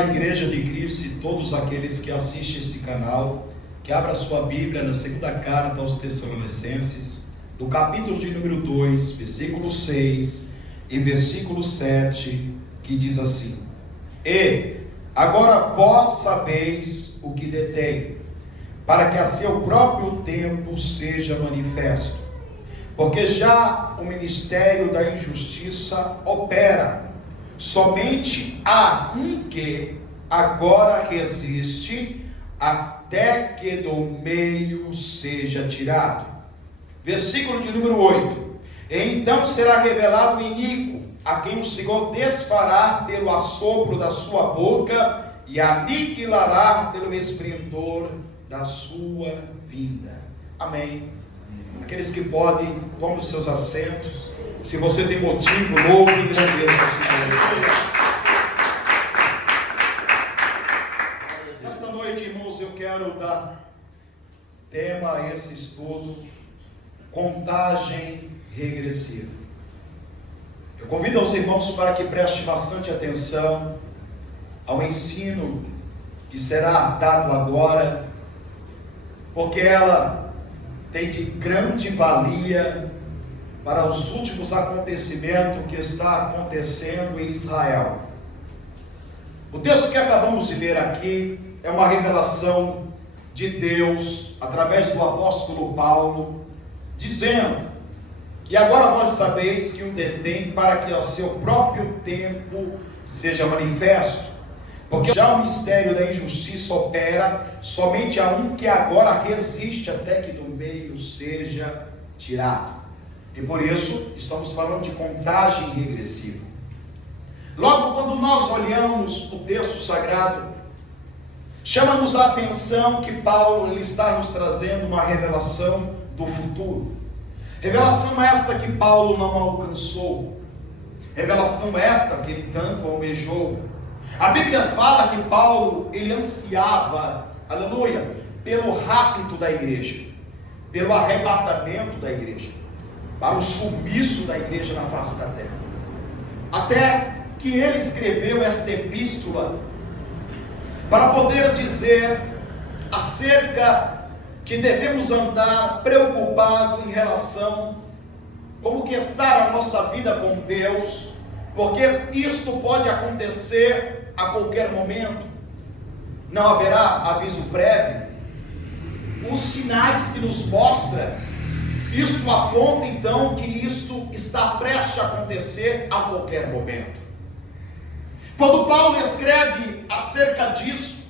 convidar a Igreja de Cristo e todos aqueles que assistem esse canal, que abra sua Bíblia na segunda carta aos Tessalonicenses, do capítulo de número 2, versículo 6 e versículo 7, que diz assim: E agora vós sabeis o que detém, para que a seu próprio tempo seja manifesto, porque já o ministério da injustiça opera. Somente há um que agora resiste, até que do meio seja tirado. Versículo de número 8: E então será revelado o iníquo, a quem o Senhor desfará pelo assopro da sua boca e aniquilará pelo esplendor da sua vinda. Amém. Aqueles que podem, tomem os seus assentos. Se você tem motivo, louve e agradeça ao Senhor. Nesta noite, irmãos, eu quero dar tema a esse estudo: contagem regressiva. Eu convido os irmãos para que prestem bastante atenção ao ensino que será dado agora, porque ela tem de grande valia para os últimos acontecimentos que está acontecendo em Israel. O texto que acabamos de ler aqui é uma revelação de Deus através do apóstolo Paulo, dizendo: E agora vós sabeis que o detém, para que a seu próprio tempo seja manifesto, porque já o mistério da injustiça opera, somente há um que agora resiste, até que do meio seja tirado. E por isso estamos falando de contagem regressiva. Logo quando nós olhamos o texto sagrado, chama-nos a atenção que Paulo ele está nos trazendo uma revelação do futuro. Revelação esta que Paulo não alcançou. Revelação esta que ele tanto almejou. A Bíblia fala que Paulo ele ansiava, aleluia, pelo rapto da igreja, pelo arrebatamento da igreja, para o sumiço da igreja na face da terra. Até que ele escreveu esta epístola para poder dizer acerca que devemos andar preocupado em relação como que está a nossa vida com Deus, porque isto pode acontecer a qualquer momento. Não haverá aviso prévio. Os sinais que nos mostram isso aponta então que isto está prestes a acontecer a qualquer momento. Quando Paulo escreve acerca disso,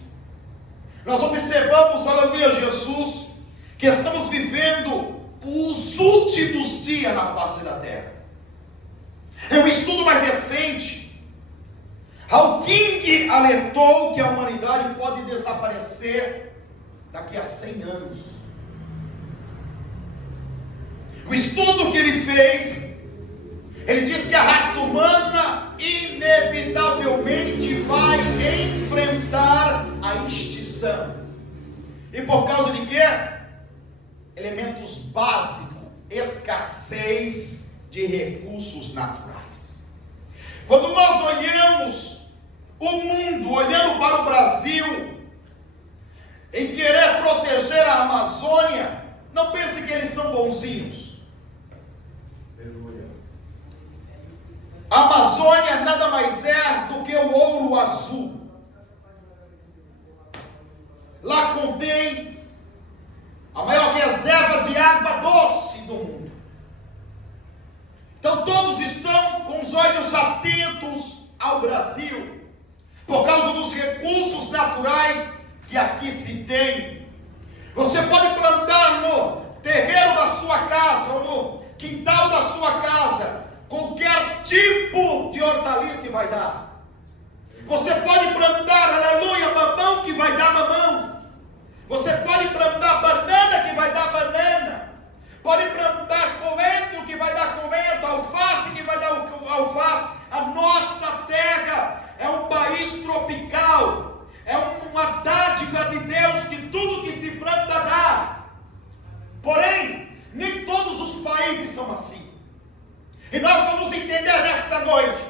nós observamos, aleluia, Jesus, que estamos vivendo os últimos dias na face da terra. É um estudo mais recente. Hawking alertou que a humanidade pode desaparecer daqui a 100 anos. O estudo que ele fez, ele diz que a raça humana inevitavelmente vai enfrentar a extinção. E por causa de quê? Elementos básicos, escassez de recursos naturais. Quando nós olhamos o mundo, olhando para o Brasil, em querer proteger a Amazônia, não pense que eles são bonzinhos. A Amazônia nada mais é do que o ouro azul. Lá contém a maior reserva de água doce do mundo. Então todos estão com os olhos atentos ao Brasil, por causa dos recursos naturais que aqui se tem. Você pode plantar no terreiro da sua casa, ou no quintal da sua casa, qualquer tipo de hortaliça vai dar. Você pode plantar, aleluia, mamão que vai dar mamão. Você pode plantar banana que vai dar banana. Pode plantar coentro que vai dar coentro, alface que vai dar alface. A nossa terra é um país tropical. É uma dádiva de Deus que tudo que se planta dá. Porém, nem todos os países são assim. E nós vamos entender nesta noite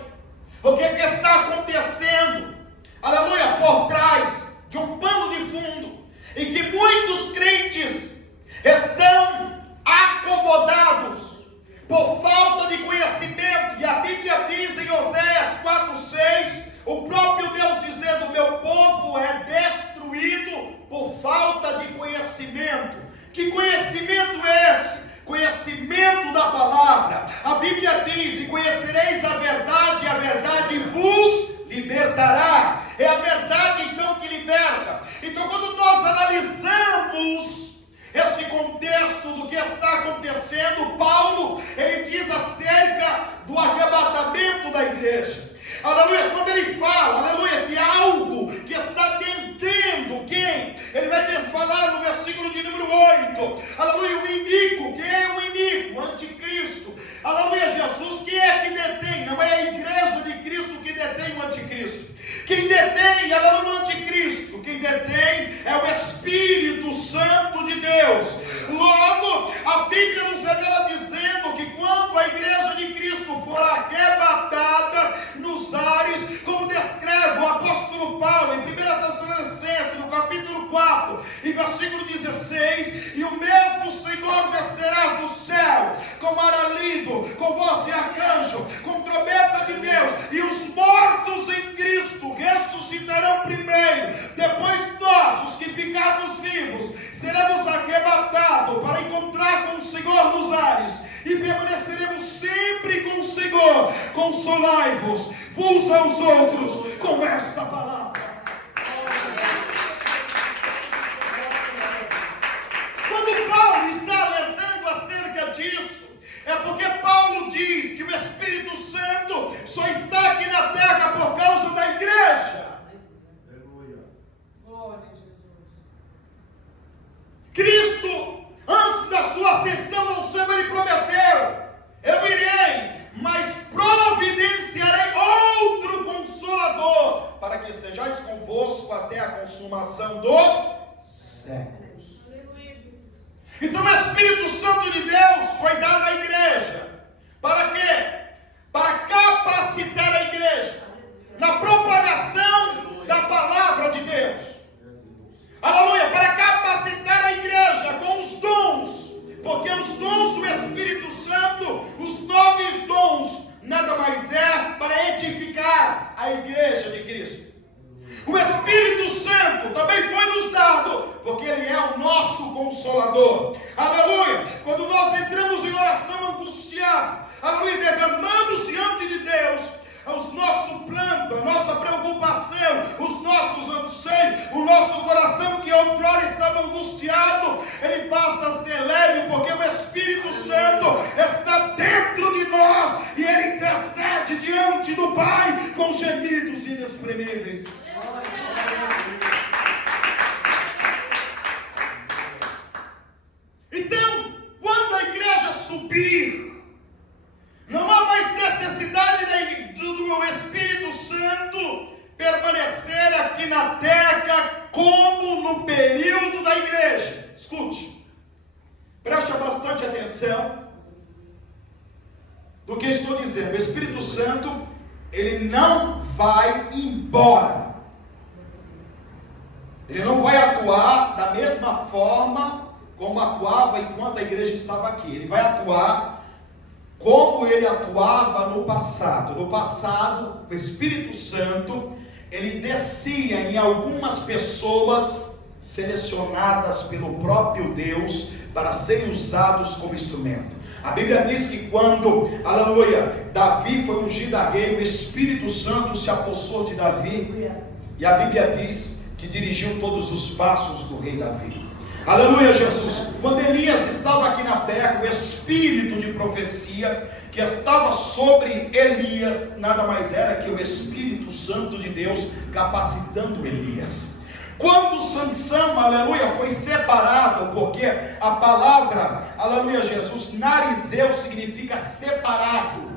o que está acontecendo aleluia, por trás de um pano de fundo, e que muitos crentes estão acomodados por falta de conhecimento. E a Bíblia diz em Oséias 4:6, o próprio Deus dizendo: meu povo é destruído por falta de conhecimento. Que conhecimento é esse? Conhecimento da palavra. A Bíblia diz: e conhecereis a verdade, e a verdade vos libertará. É a verdade então que liberta. Então, quando nós analisamos esse contexto do que está acontecendo, Paulo, ele diz acerca do arrebatamento da igreja. Aleluia, quando ele fala, aleluia, que algo que está detendo quem? Ele vai falar no versículo de número 8, aleluia, o iníquo. Quem é o iníquo? O anticristo. Aleluia, Jesus, quem é que detém? Não é a igreja de Cristo que detém o anticristo. Quem detém, aleluia, o anticristo, quem detém é o Espírito Santo de Deus. Logo, a Bíblia nos revela dizendo que quando a igreja de Cristo for arrebatada nos ares, como descreve o apóstolo Paulo em 1 Tessalonicenses, no capítulo 4, e versículo 16, e o mesmo Senhor descerá do céu, com aralido, com voz de arcanjo, com trombeta de Deus, e os mortos em Cristo ressuscitarão primeiro. Depois nós, os que ficarmos vivos, seremos arrebatados para encontrar com o Senhor nos ares, e permaneceremos sempre com o Senhor. Consolai-vos uns aos outros com esta palavra. Quando Paulo está alertando acerca disso, é porque Paulo diz que o Espírito Santo só está aqui na terra por causa da igreja. Glória a Jesus. Cristo, antes da sua ascensão ao céu, ele prometeu: eu irei, mas providenciarei outro Consolador, para que estejais convosco até a consumação dos séculos. Então o Espírito Santo de Deus foi dado à igreja. Para quê? Para capacitar a igreja na propagação da palavra de Deus. Aleluia! Para capacitar a igreja com os dons. Porque os dons do Espírito Santo, os nomes dons, nada mais é para edificar a igreja de Cristo. O Espírito Santo também foi nos dado, porque Ele é o nosso Consolador. Aleluia! Quando nós entramos em oração angustiada, aleluia, derramamos diante de Deus os nossos plantos, a nossa preocupação, os nossos anseios, o nosso coração que outrora estava angustiado, ele passa a ser leve, porque o Espírito Santo está dentro de nós e ele intercede diante do Pai com gemidos inexprimíveis. Então, quando a igreja subir, não há mais necessidade do Espírito Santo permanecer aqui na terra como no período da igreja. Escute, preste bastante atenção do que estou dizendo. O Espírito Santo, ele não vai embora. Ele não vai atuar da mesma forma como atuava enquanto a igreja estava aqui. Ele vai atuar como ele atuava no passado. No passado, o Espírito Santo, ele descia em algumas pessoas selecionadas pelo próprio Deus para serem usados como instrumento. A Bíblia diz que quando, aleluia, Davi foi ungido a rei, o Espírito Santo se apossou de Davi, e a Bíblia diz que dirigiu todos os passos do rei Davi. Aleluia, Jesus. Quando Elias estava aqui na terra, o espírito de profecia que estava sobre Elias nada mais era que o Espírito Santo de Deus capacitando Elias. Quando Sansão, aleluia, foi separado, porque a palavra, aleluia, Jesus, narizeu significa separado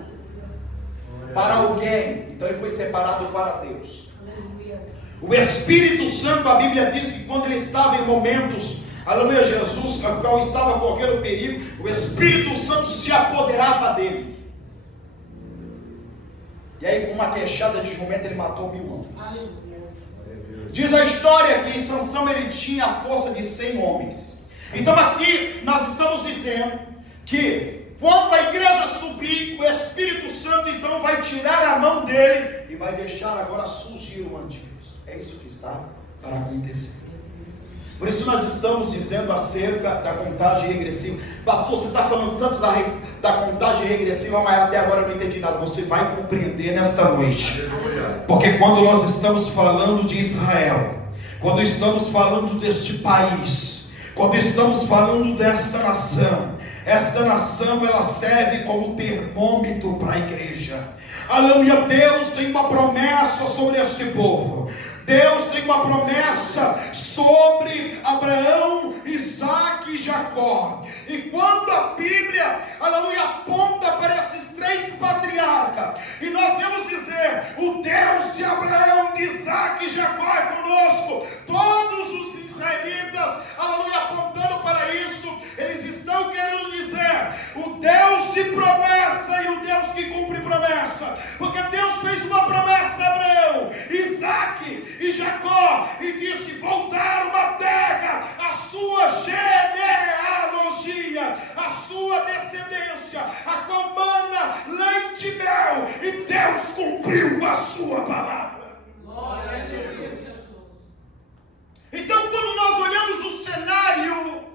para alguém, então ele foi separado para Deus. O Espírito Santo, a Bíblia diz que quando ele estava em momentos, aleluia, Jesus, a qual estava correndo perigo, o Espírito Santo se apoderava dele. E aí, com uma queixada de jumento, ele matou 1000 homens. Diz a história que Sansão ele tinha a força de 100 homens. Então aqui nós estamos dizendo que quando a igreja subir, o Espírito Santo então vai tirar a mão dele e vai deixar agora surgir o anticristo. É isso que está para acontecer. Por isso nós estamos dizendo acerca da contagem regressiva. Pastor, você está falando tanto da contagem regressiva, mas até agora eu não entendi nada. Você vai compreender nesta noite. Porque quando nós estamos falando de Israel, quando estamos falando deste país, quando estamos falando desta nação, esta nação ela serve como termômetro para a igreja. Aleluia, Deus tem uma promessa sobre este povo. Deus tem uma promessa sobre Abraão, Isaque e Jacó. E quando a Bíblia, aleluia, aponta para esses 3 patriarcas, e nós vamos dizer, o Deus de Abraão, de Isaque e Jacó é conosco. Todos os israelitas, aleluia, apontando para isso, eles estão querendo dizer, o Deus de promessa e o Deus que cumpre promessa. Porque Deus fez uma promessa a Abraão, Isaque e Jacó, e disse, vou dar uma terra, a sua genealogia, a sua descendência, a qual mana leite e mel, e Deus cumpriu a sua palavra. Glória a Jesus. Então quando nós olhamos o cenário,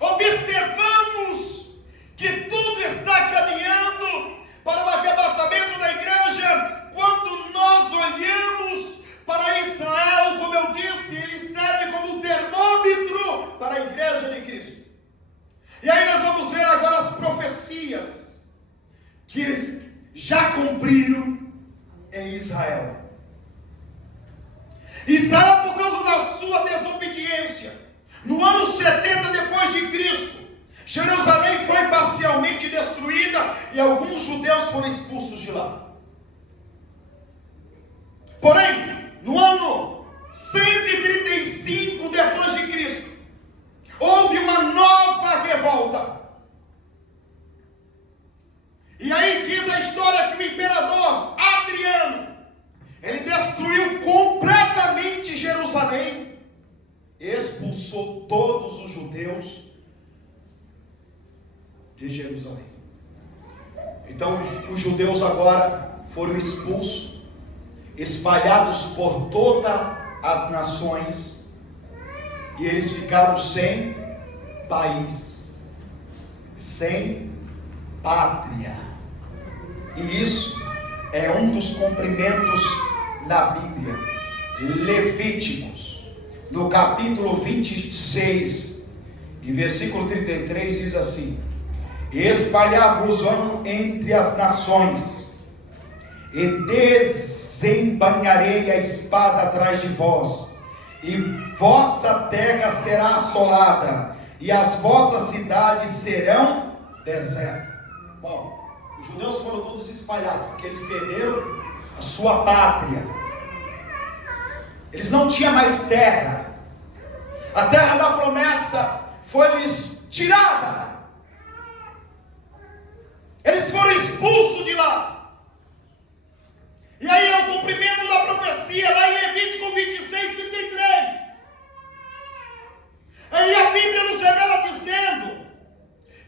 observamos que tudo está caminhando para o arrebatamento da igreja. Quando nós olhamos para Israel, como eu disse, ele serve como um termômetro para a igreja de Cristo. E aí nós vamos ver agora as profecias que eles já cumpriram em Israel. Israel, por causa da sua desobediência, no ano 70 depois de Cristo, Jerusalém foi parcialmente destruída e alguns judeus foram expulsos de lá. Porém, no ano 135 depois de Cristo, houve uma nova revolta. E aí diz a história que o imperador Adriano, ele destruiu completamente Jerusalém, expulsou todos os judeus de Jerusalém. Então os judeus agora foram expulsos, espalhados por todas as nações, e eles ficaram sem país, sem pátria. E isso é um dos cumprimentos da Bíblia. Levíticos, no capítulo 26 e versículo 33 diz assim: espalhar-vos-ão entre as nações, e desembanharei a espada atrás de vós, e vossa terra será assolada, e as vossas cidades serão desertas. Bom, os judeus foram todos espalhados, porque eles perderam a sua pátria. Eles não tinham mais terra. A terra da promessa foi-lhes tirada. Eles foram expulsos de lá. E aí é o cumprimento da profecia, lá em Levítico 26, 33. Aí a Bíblia nos revela dizendo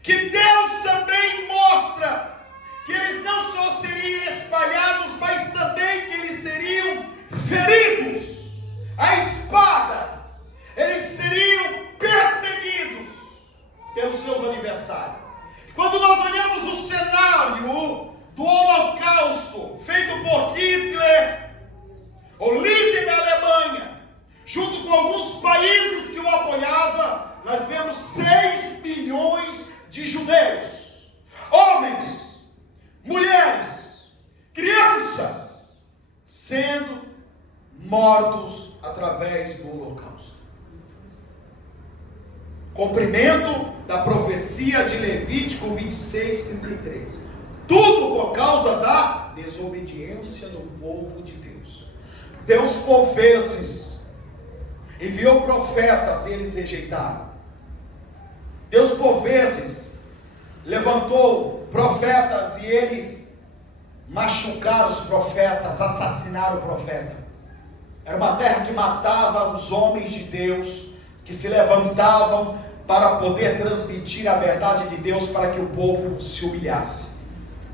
que Deus também mostra que eles não só seriam espalhados, mas também que eles seriam feridos à espada. Eles seriam perseguidos pelos seus adversários. Quando nós olhamos o cenário do Holocausto feito por Hitler, o líder da Alemanha, junto com alguns países que o apoiavam, nós vemos 6 milhões de judeus, homens, mulheres, crianças, sendo mortos através do Holocausto. Cumprimento da profecia de Levítico 26, 33. Tudo por causa da desobediência do povo de Deus. Deus por vezes enviou profetas e eles rejeitaram. Deus por vezes levantou profetas e eles machucaram os profetas, assassinaram o profeta. Era uma terra que matava os homens de Deus, que se levantavam para poder transmitir a verdade de Deus para que o povo se humilhasse.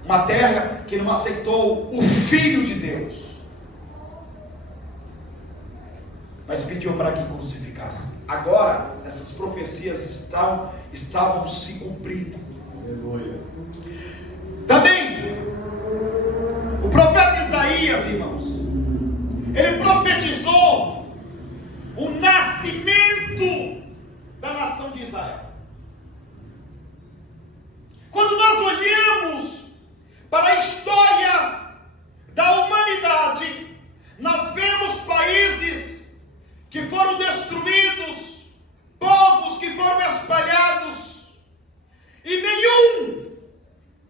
Uma terra que não aceitou o Filho de Deus, mas pediu para que crucificasse. Agora, essas profecias estavam se cumprindo. Aleluia. Também, o profeta Isaías, irmãos, ele profetizou o nascimento da nação de Israel. Quando nós olhamos para a história da humanidade, nós vemos países que foram destruídos, povos que foram espalhados, e nenhum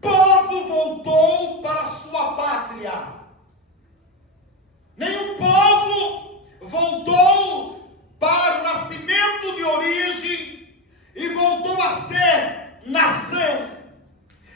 povo voltou para a sua pátria. Nenhum povo voltou para o nascimento de origem e voltou a ser nação.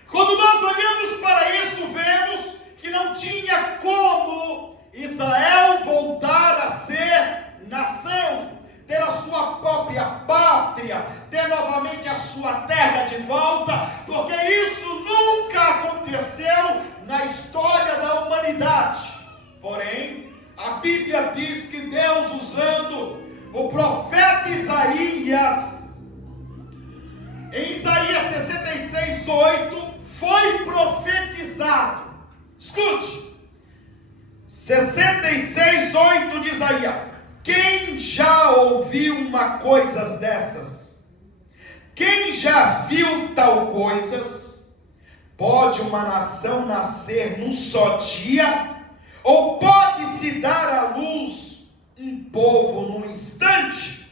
Quando nós olhamos para isso, vemos que não tinha como Israel voltar a ser nação, ter a sua própria pátria, ter novamente a sua terra de volta, porque isso nunca aconteceu na história da humanidade. Porém, a Bíblia diz que Deus, usando o profeta Isaías, em Isaías 66:8, foi profetizado. Escute, 66:8 de Isaías: quem já ouviu uma coisa dessas? Quem já viu tal coisas? Pode uma nação nascer num só dia? Ou pode-se dar à luz um povo num instante?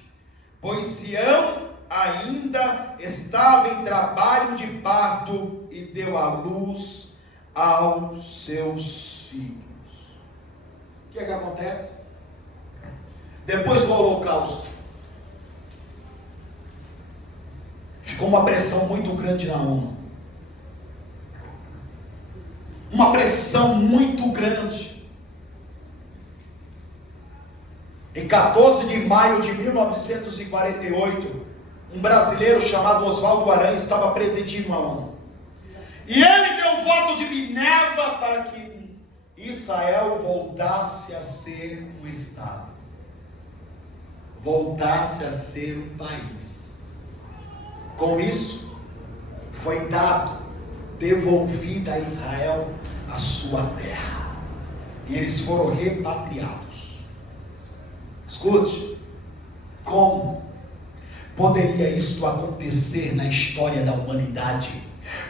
Pois Sião ainda estava em trabalho de parto e deu à luz aos seus filhos. O que é que acontece? Depois do Holocausto, ficou uma pressão muito grande na ONU. Uma pressão muito grande. Em 14 de maio de 1948, um brasileiro chamado Oswaldo Aranha estava presidindo a ONU. E ele deu o voto de Minerva para que Israel voltasse a ser um Estado. Voltasse a ser um país. Com isso, foi devolvida a Israel a sua terra. E eles foram repatriados. Escute, como poderia isto acontecer na história da humanidade,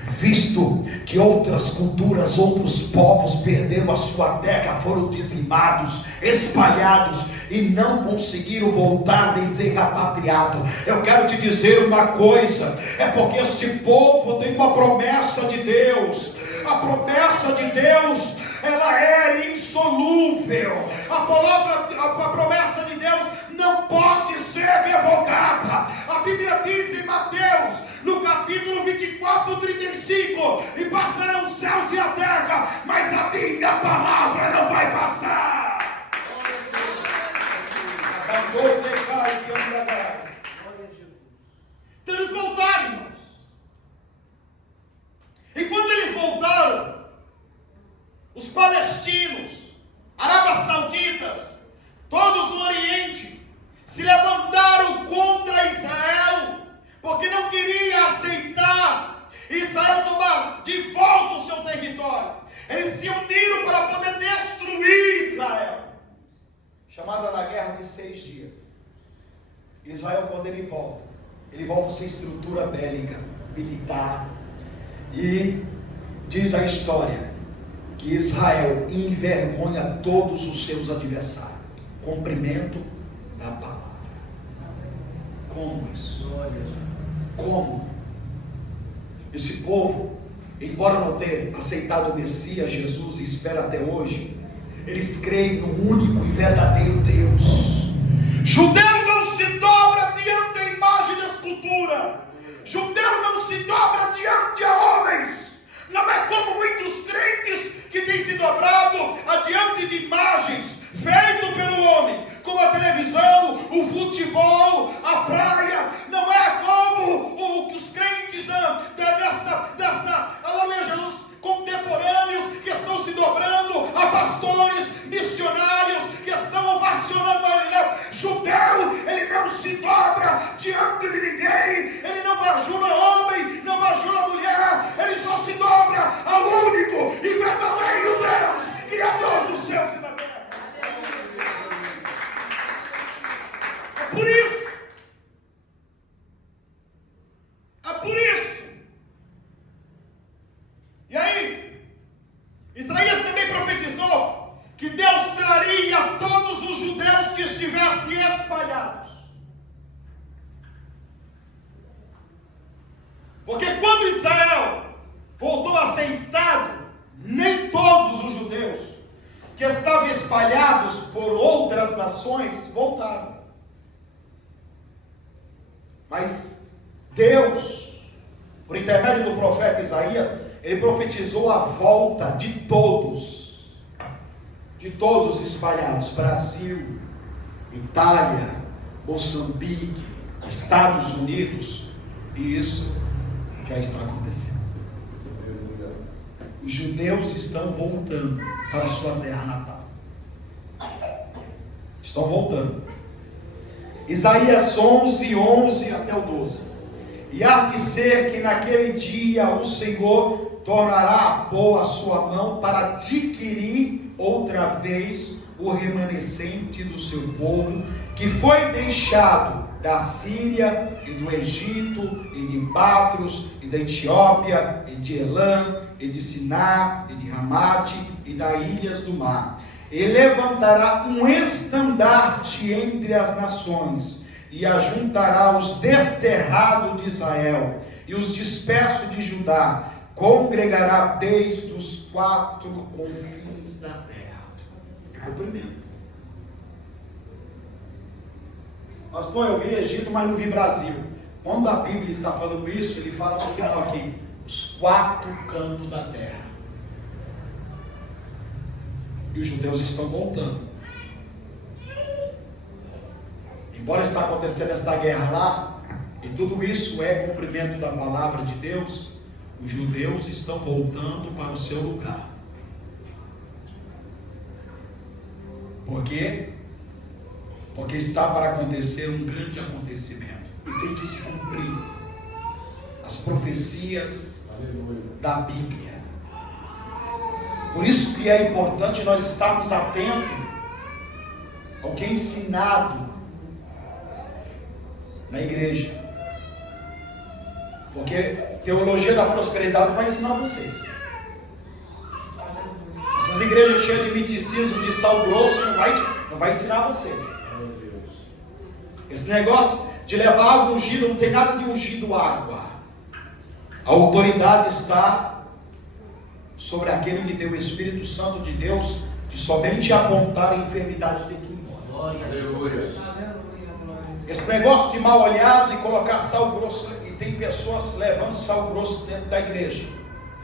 visto que outras culturas, outros povos perderam a sua terra, foram dizimados, espalhados e não conseguiram voltar nem ser repatriado? Eu quero te dizer uma coisa: é porque este povo tem uma promessa de Deus. A promessa de Deus, ela é insolúvel. A promessa de Deus não pode ser revogada. A Bíblia diz em Mateus, no capítulo 24:35: e passarão os céus e a terra, mas a minha palavra não vai passar. Então eles voltaram, irmãos. E quando eles voltaram, os palestinos, Arábias Sauditas, todos no Oriente, se levantaram contra Israel, porque não queriam aceitar Israel tomar de volta o seu território. Eles se uniram para poder destruir Israel, chamada na guerra de 6 dias. Israel, quando ele volta sem estrutura bélica, militar, e diz a história que Israel envergonha todos os seus adversários. Cumprimento da palavra. Como isso? Como? Esse povo, embora não tenha aceitado o Messias Jesus e espera até hoje, eles creem no único e verdadeiro Deus. Judeu não se dobra diante da imagem da escultura. Judeu não se dobra diante de homens. Não é como muitos crentes que têm se dobrado adiante de imagens feitas pelo homem. nações voltaram. Mas Deus, por intermédio do profeta Isaías, ele profetizou a volta de todos espalhados: Brasil, Itália, Moçambique, Estados Unidos, e isso já está acontecendo. Os judeus estão voltando para a sua terra natal. Estão voltando. Isaías 11 até o 12. E há de ser que naquele dia o Senhor tornará a pôr a sua mão para adquirir outra vez o remanescente do seu povo, que foi deixado da Síria e do Egito, e de Patros, e da Etiópia, e de Elã, e de Siná, e de Ramate, e das ilhas do mar. E levantará um estandarte entre as nações, e ajuntará os desterrados de Israel, e os dispersos de Judá, congregará desde os 4 confins da terra. É cumprimento. Pastor, eu vi Egito, mas não vi Brasil. Quando a Bíblia está falando isso, ele fala no final aqui: os 4 cantos da terra. E os judeus estão voltando. Embora está acontecendo esta guerra lá, e tudo isso é cumprimento da palavra de Deus, os judeus estão voltando para o seu lugar. Por quê? Porque está para acontecer um grande acontecimento, e tem que se cumprir as profecias da Bíblia. Por isso que é importante nós estarmos atentos ao que é ensinado na igreja, porque teologia da prosperidade vai ensinar vocês. Essas igrejas cheias de miticismo, de sal grosso, não vai ensinar vocês. Esse negócio de levar água ungida, não tem nada de ungido água. A autoridade está sobre aquele que tem o Espírito Santo de Deus, de somente apontar a enfermidade tem que ir embora. Esse negócio de mal olhado e colocar sal grosso, e tem pessoas levando sal grosso dentro da igreja,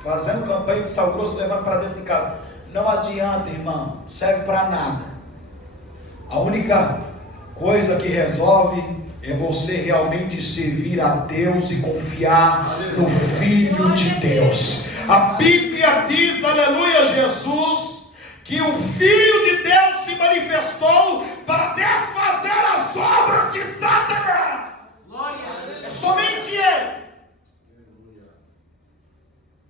fazendo campanha de sal grosso, levando para dentro de casa. Não adianta, irmão, serve para nada. A única coisa que resolve é você realmente servir a Deus e confiar no Filho de Deus. A Bíblia diz, aleluia, Jesus, que o Filho de Deus se manifestou para desfazer as obras de Satanás. É somente Ele.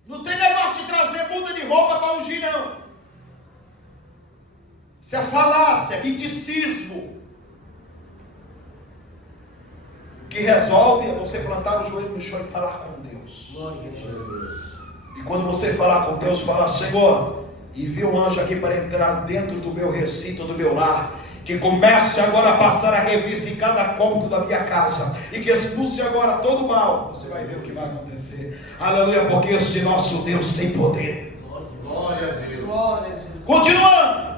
Não tem negócio de trazer muda de roupa para ungir, não. Isso é falácia, é miticismo. O que resolve é você plantar o joelho no chão e falar com Deus. Glória a Jesus. E quando você falar com Deus, falar: Senhor, envia um anjo aqui para entrar dentro do meu recinto, do meu lar, que comece agora a passar a revista em cada cômodo da minha casa, e que expulse agora todo o mal. Você vai ver o que vai acontecer. Aleluia, porque esse nosso Deus tem poder. Glória a Deus. Continuando.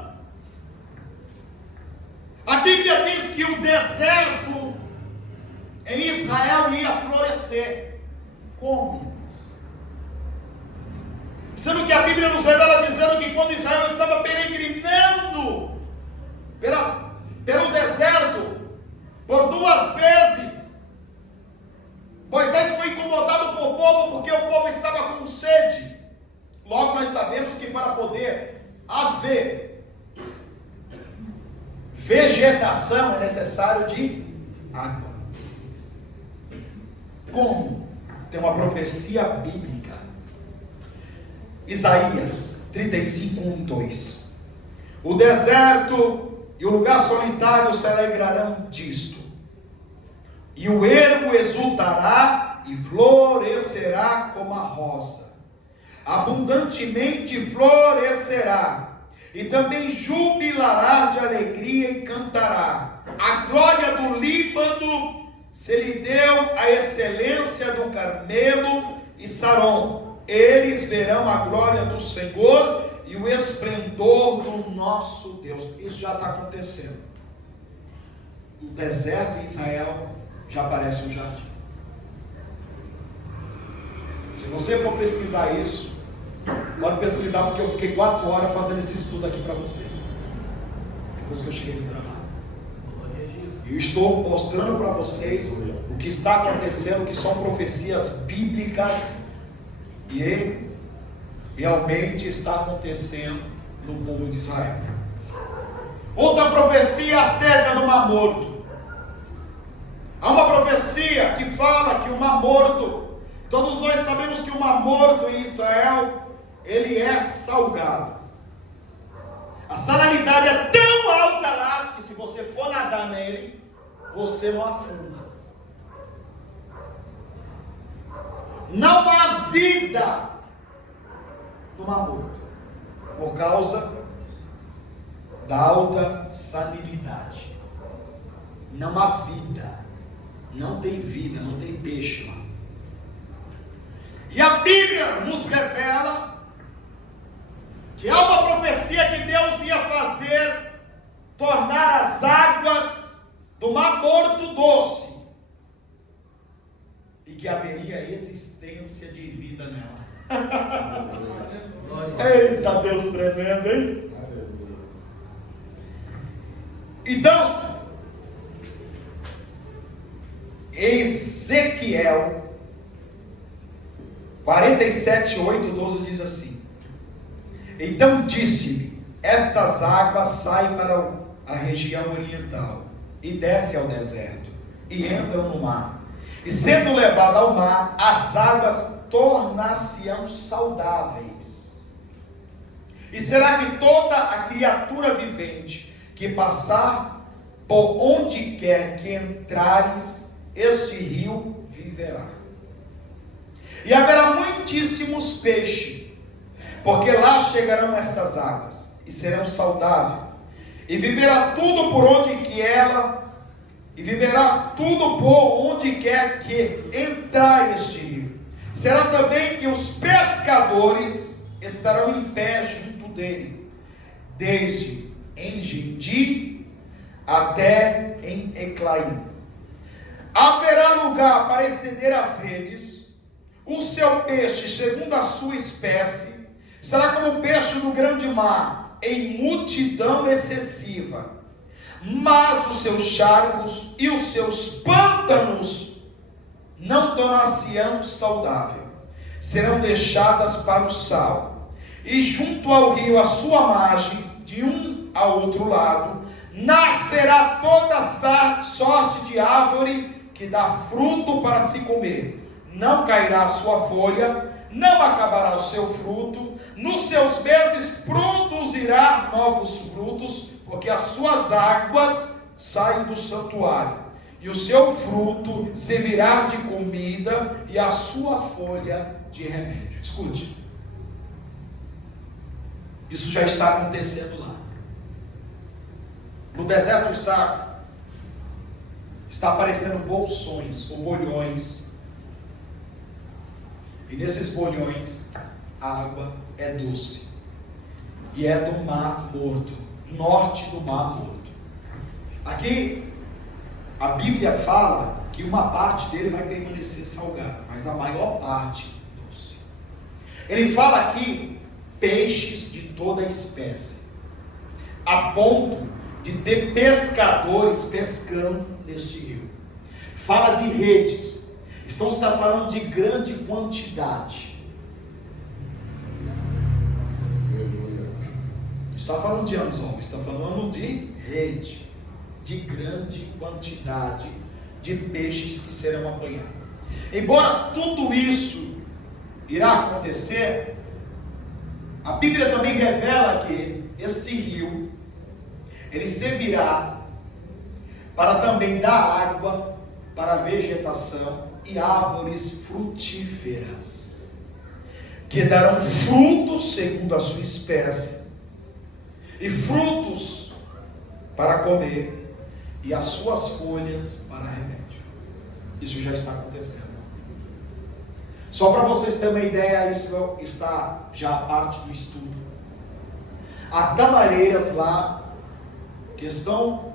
A Bíblia diz que o deserto em Israel ia florescer. Como? Sendo que a Bíblia nos revela dizendo que quando Israel estava peregrinando pelo deserto por 2 vezes, Moisés foi incomodado com o povo porque o povo estava com sede. Logo nós sabemos que para poder haver vegetação é necessário de água. Como? Tem uma profecia bíblica. Isaías 35, 1, 2. O deserto e o lugar solitário se alegrarão disto, e o ermo exultará e florescerá como a rosa, abundantemente florescerá, e também jubilará de alegria e cantará. A glória do Líbano se lhe deu, a excelência do Carmelo e Saron. Eles verão a glória do Senhor e o esplendor do nosso Deus. Isso já está acontecendo. o deserto em Israel já parece um jardim. Se você for pesquisar isso, pode pesquisar, porque eu fiquei 4 horas fazendo esse estudo aqui para vocês, depois que eu cheguei do trabalho. E estou mostrando para vocês o que está acontecendo, que são profecias bíblicas, e realmente está acontecendo no povo de Israel. Outra profecia acerca do Mar Morto. Há uma profecia que fala que o Mar Morto, todos nós sabemos que o Mar Morto em Israel, ele é salgado. A salinidade é tão alta lá que se você for nadar nele, você não afunda. Não há vida no Mar Morto por causa da alta salinidade. Não há vida, não tem vida, não tem peixe lá. E a Bíblia nos revela que há uma profecia que Deus ia fazer tornar as águas do Mar Morto doce, e que haveria existência de vida nela. Eita, Deus tremendo, hein? Então, Ezequiel 47:8-12 diz assim: então disse-me, estas águas saem para a região oriental e descem ao deserto e entram no mar, e sendo levada ao mar, as águas tornar-se-ão saudáveis. E será que toda a criatura vivente que passar por onde quer que entrares, este rio viverá. E haverá muitíssimos peixes, porque lá chegarão estas águas, e serão saudáveis, e viverá tudo por onde que ela, e viverá tudo por onde quer que entrar este rio. Será também que os pescadores estarão em pé junto dele, desde Engedi até em Eclaim. Haverá lugar para estender as redes. O seu peixe, segundo a sua espécie, será como o peixe do grande mar, em multidão excessiva. Mas os seus charcos e os seus pântanos não tornar-se-ão saudáveis, serão deixadas para o sal. E junto ao rio, a sua margem, de um ao outro lado, nascerá toda sorte de árvore que dá fruto para se comer. Não cairá a sua folha, não acabará o seu fruto, nos seus meses produzirá novos frutos, porque as suas águas saem do santuário, e o seu fruto servirá de comida, e a sua folha de remédio. Escute, isso já está acontecendo lá. No deserto está aparecendo bolsões ou bolhões, e nesses bolhões a água é doce, e é do Mar Morto, norte do Mar Morto. Aqui a Bíblia fala que uma parte dele vai permanecer salgada, mas a maior parte doce. Ele fala aqui peixes de toda a espécie, a ponto de ter pescadores pescando neste rio. Fala de redes. Estamos falando de grande quantidade. Está falando de anzol, está falando de rede, de grande quantidade de peixes que serão apanhados. Embora tudo isso irá acontecer, a Bíblia também revela que este rio, ele servirá para também dar água para a vegetação e árvores frutíferas, que darão frutos segundo a sua espécie, e frutos para comer, e as suas folhas para remédio. Isso já está acontecendo. Só para vocês terem uma ideia, isso está já a parte do estudo. Há camareiras lá que estão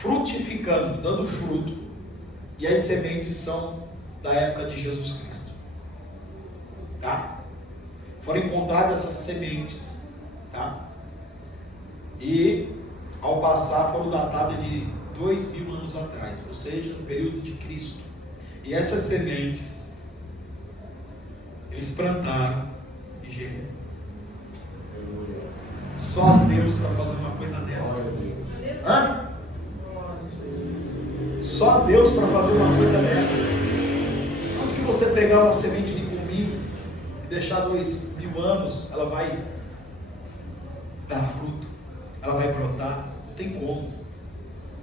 frutificando, dando fruto. E as sementes são da época de Jesus Cristo. Tá? Foram encontradas essas sementes. Tá? E ao passar foram datadas de 2000 anos atrás, ou seja, no período de Cristo. E essas sementes eles plantaram e gerou. Só Deus para fazer uma coisa dessa. Hã? Só Deus para fazer uma coisa dessa. Quando que você pegar uma semente de cominho e deixar 2000 anos, ela vai dar fruto, ela vai brotar? Não tem como.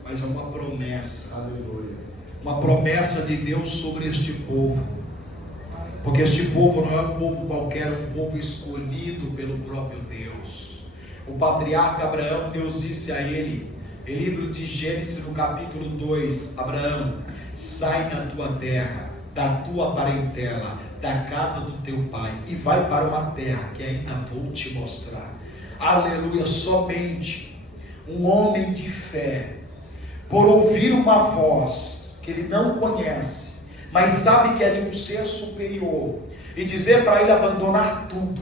Mas é uma promessa. Aleluia. Uma promessa de Deus sobre este povo. Porque este povo não é um povo qualquer, é um povo escolhido pelo próprio Deus. O patriarca Abraão, Deus disse a ele, em livro de Gênesis, no capítulo 2, Abraão, sai da tua terra, da tua parentela, da casa do teu pai, e vai para uma terra que ainda vou te mostrar. Aleluia. Somente um homem de fé, por ouvir uma voz que ele não conhece, mas sabe que é de um ser superior, e dizer para ele abandonar tudo,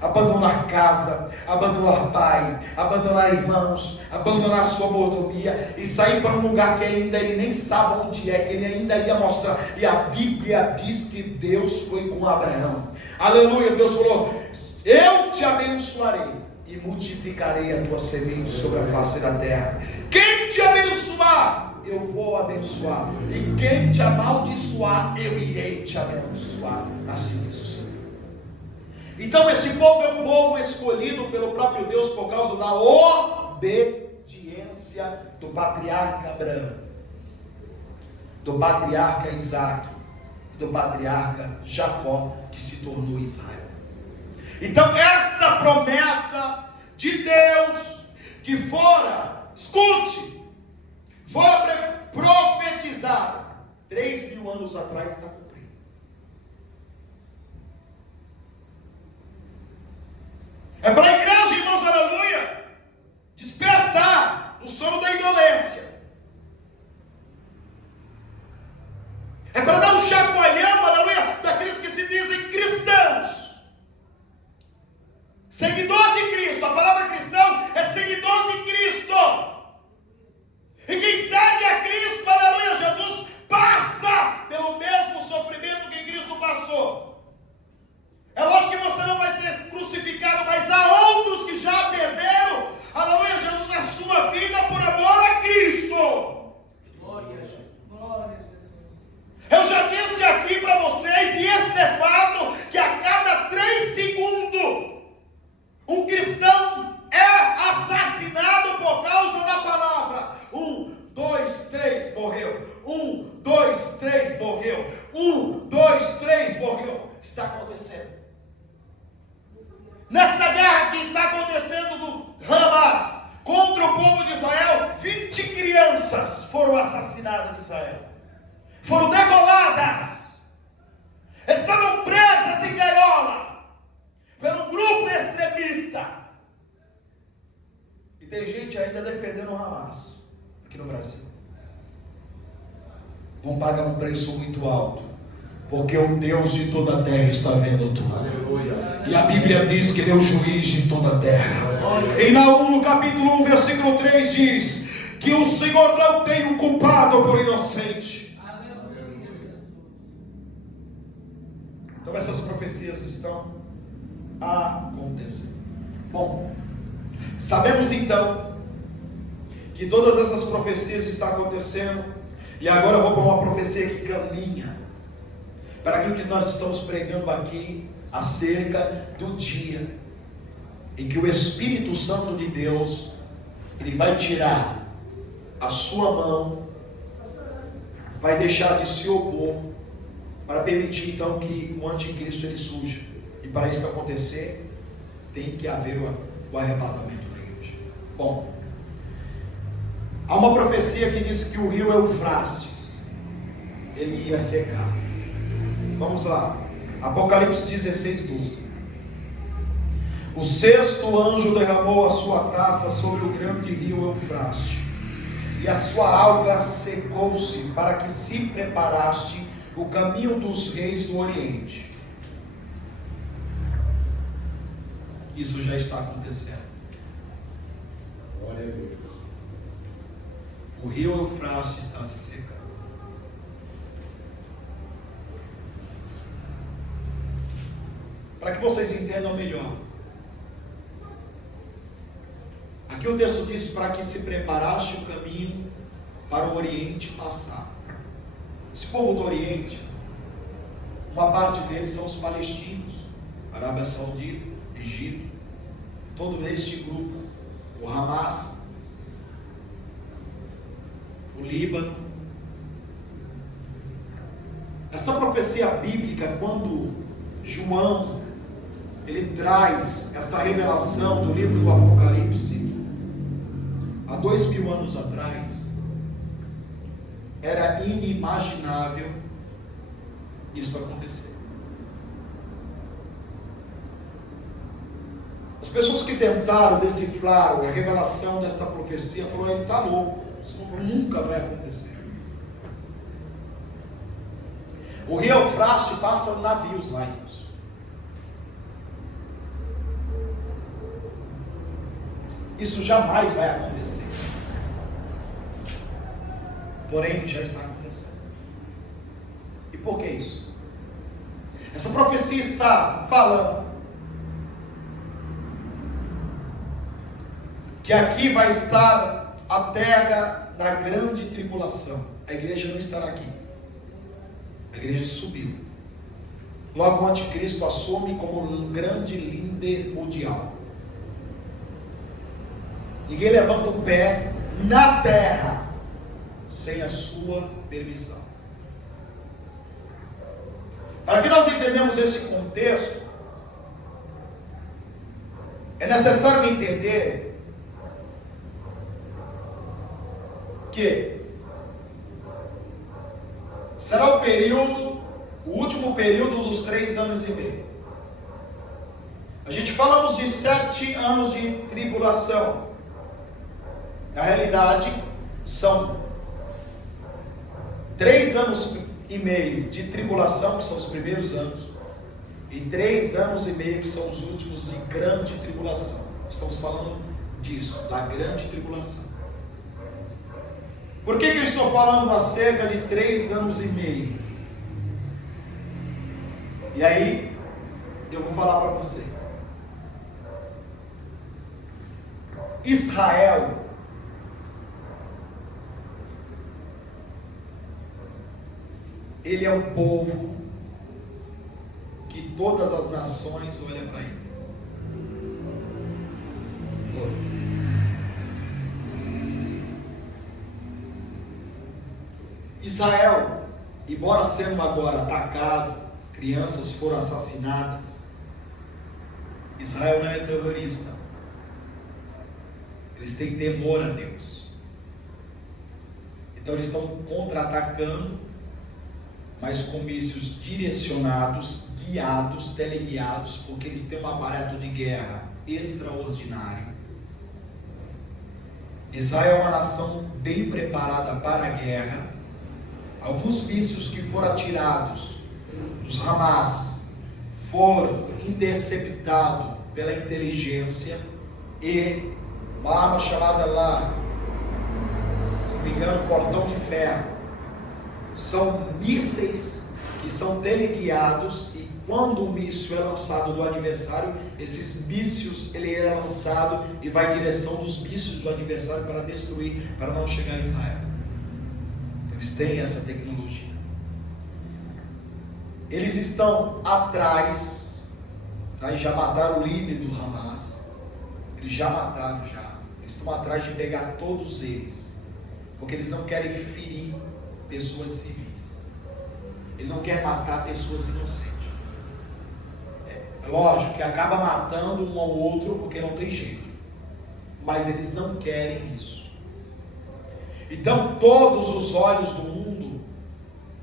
abandonar casa, abandonar pai, abandonar irmãos, abandonar sua mordomia e sair para um lugar que ainda ele nem sabe onde é, que ele ainda ia mostrar. E a Bíblia diz que Deus foi com Abraão. Aleluia. Deus falou: eu te abençoarei e multiplicarei a tua semente sobre a face da terra. Quem te abençoar, eu vou abençoar, e quem te amaldiçoar, eu irei te abençoar. Assim diz o Senhor. Então esse povo é um povo escolhido pelo próprio Deus por causa da obediência do patriarca Abraão, do patriarca Isaac, do patriarca Jacó, que se tornou Israel. Então esta promessa de Deus que fora, escute, fora profetizada 3000 anos atrás, está cumprindo. É para a igreja, irmãos, aleluia, despertar o sono da indolência. É para dar um chacoalhão, aleluia, daqueles que se dizem cristãos, seguidor de Cristo. A palavra cristão é seguidor de Cristo. E quem segue a Cristo, aleluia, Jesus passa pelo mesmo sofrimento que Cristo passou. É lógico que você não vai ser crucificado, mas há outros que já perderam, aleluia, Jesus, a sua vida por amor a Cristo. Glória a Jesus. Glória a Jesus. Eu já disse aqui para vocês, e este é fato, que a cada 3 segundos, um cristão é assassinado por causa da palavra. 1, 2, 3, morreu. 1, 2, 3, morreu. 1, 2, 3, morreu. Está acontecendo. Nesta guerra que está acontecendo do Hamas contra o povo de Israel, 20 crianças foram assassinadas de Israel. Foram degoladas. Estavam presas em gaiola pelo grupo extremista. E tem gente ainda defendendo o Hamas aqui no Brasil. Vão pagar um preço muito alto, porque o Deus de toda a terra está vendo tudo. Aleluia. E a Bíblia diz que Ele é o juiz de toda a terra. Em Naum, no capítulo 1, versículo 3, diz que o Senhor não tem um culpado por inocente. Então essas profecias estão acontecendo. Bom, sabemos então que todas essas profecias estão acontecendo, e agora eu vou para uma profecia que caminha para aquilo que nós estamos pregando aqui acerca do dia em que o Espírito Santo de Deus, ele vai tirar a sua mão, vai deixar de se opor, para permitir então que o anticristo ele surja. E para isso acontecer, tem que haver o arrebatamento da igreja. Bom, há uma profecia que diz que o rio Eufrates ele ia secar. Vamos lá, Apocalipse 16, 12. O 6º anjo derramou a sua taça sobre o grande rio Eufrates, e a sua alga secou-se, para que se preparaste o caminho dos reis do Oriente. Isso já está acontecendo. Glória a Deus. O rio Eufrates está se secando. Para que vocês entendam melhor, aqui o texto diz: para que se preparaste o caminho para o Oriente passar. Esse povo do Oriente, uma parte deles são os palestinos, Arábia Saudita, Egito, todo este grupo, o Hamas, o Líbano. Esta profecia bíblica, quando João ele traz esta revelação do livro do Apocalipse há 2000 anos atrás, era inimaginável isso acontecer. As pessoas que tentaram decifrar a revelação desta profecia falaram: ele está louco, isso nunca vai acontecer. O rio Eufrates passa navios lá, irmãos. Isso jamais vai acontecer. Porém, já está acontecendo. E por que isso? Essa profecia está falando que aqui vai estar a terra na grande tribulação. A igreja não estará aqui. A igreja subiu. Logo o anticristo assume como um grande líder mundial. Ninguém levanta o pé na terra sem a sua permissão. Para que nós entendamos esse contexto, é necessário entender que será o período, o último período dos 3 anos e meio. A gente falamos de 7 anos de tribulação. Na realidade, são 3 anos e meio de tribulação, que são os primeiros anos, e 3 anos e meio, que são os últimos, de grande tribulação. Estamos falando disso, da grande tribulação. Por que eu estou falando acerca de 3 anos e meio? E aí, eu vou falar para vocês. Israel ele é um povo que todas as nações olham para ele. Israel, embora sendo agora atacado, crianças foram assassinadas, Israel não é terrorista. Eles têm temor a Deus. Então eles estão contra-atacando, mas com mísseis direcionados, guiados, teleguiados, porque eles têm um aparato de guerra extraordinário. Israel é uma nação bem preparada para a guerra. Alguns mísseis que foram atirados dos Hamas foram interceptados pela inteligência e uma arma chamada lá, se não me engano, cordão de ferro. São mísseis que são teleguiados, e quando o míssil é lançado do adversário, esses mísseis ele é lançado e vai em direção dos mísseis do adversário para destruir, para não chegar a Israel. Eles têm essa tecnologia. Eles estão atrás, tá? E já mataram o líder do Hamas. Eles já mataram já. Eles estão atrás de pegar todos eles, porque eles não querem ferir pessoas civis. Ele não quer matar pessoas inocentes. É lógico que acaba matando um ou outro porque não tem jeito, mas eles não querem isso. Então todos os olhos do mundo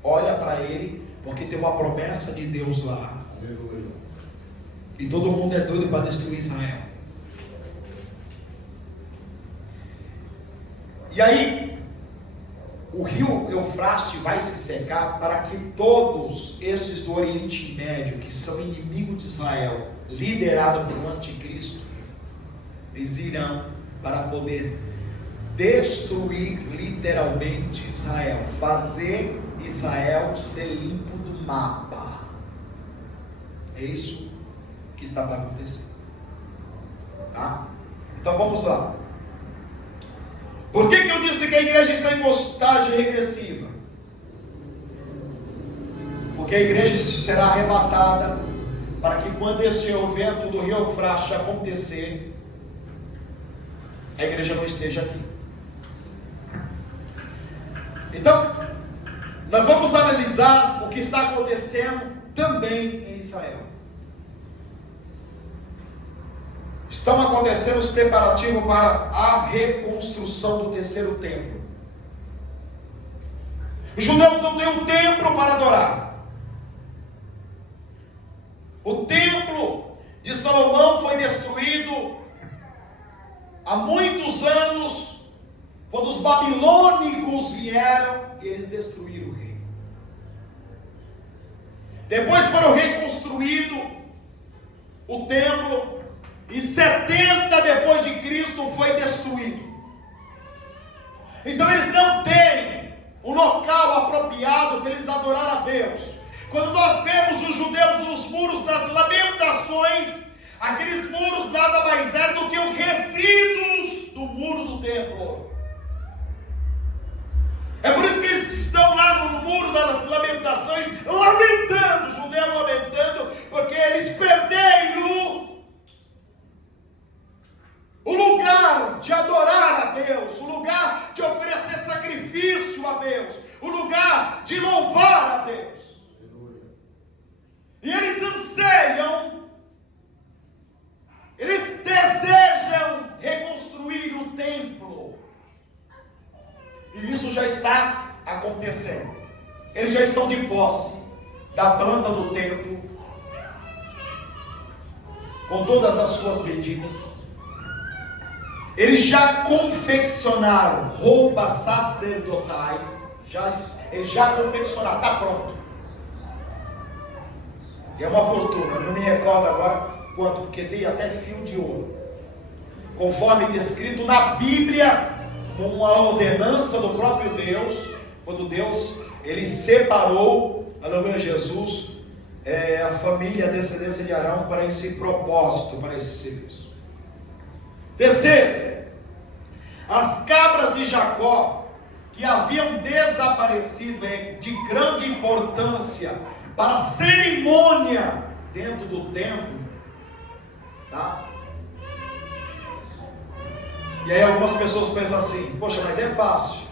olham para ele, porque tem uma promessa de Deus lá. E todo mundo é doido para destruir Israel. E aí o rio Eufrates vai se secar para que todos esses do Oriente Médio, que são inimigos de Israel, liderados pelo anticristo, eles irão para poder destruir literalmente Israel, fazer Israel ser limpo do mapa. É isso que está para acontecer, tá? Então vamos lá. Por que eu disse que a igreja está em contagem regressiva? Porque a igreja será arrebatada para que quando este evento do rio Eufrates acontecer, a igreja não esteja aqui. Então, nós vamos analisar o que está acontecendo também em Israel. Estão acontecendo os preparativos para a reconstrução do terceiro templo. Os judeus não têm um templo para adorar. O templo de Salomão foi destruído há muitos anos, quando os babilônicos vieram e eles destruíram o reino. Depois foram reconstruído o templo. E 70 depois de Cristo foi destruído. Então eles não têm um local apropriado para eles adorar a Deus. Quando nós vemos os judeus nos muros das lamentações, aqueles muros nada mais é do que os resíduos do muro do templo. É por isso que eles estão lá no muro das lamentações, lamentando, judeus lamentando, porque eles perderam o lugar de adorar a Deus, o lugar de oferecer sacrifício a Deus, o lugar de louvar a Deus. E eles anseiam, eles desejam reconstruir o templo. E isso já está acontecendo. Eles já estão de posse da planta do templo, com todas as suas medidas. Eles já confeccionaram roupas sacerdotais, eles já confeccionaram, está pronto. E é uma fortuna, eu não me recordo agora quanto, porque tem até fio de ouro. Conforme descrito na Bíblia, com uma ordenança do próprio Deus, quando Deus, ele separou, aleluia, Jesus, a família, a descendência de Arão, para esse propósito, para esse serviço. Terceiro, as cabras de Jacó, que haviam desaparecido, de grande importância para a cerimônia dentro do templo, tá? E aí algumas pessoas pensam assim: poxa, mas é fácil,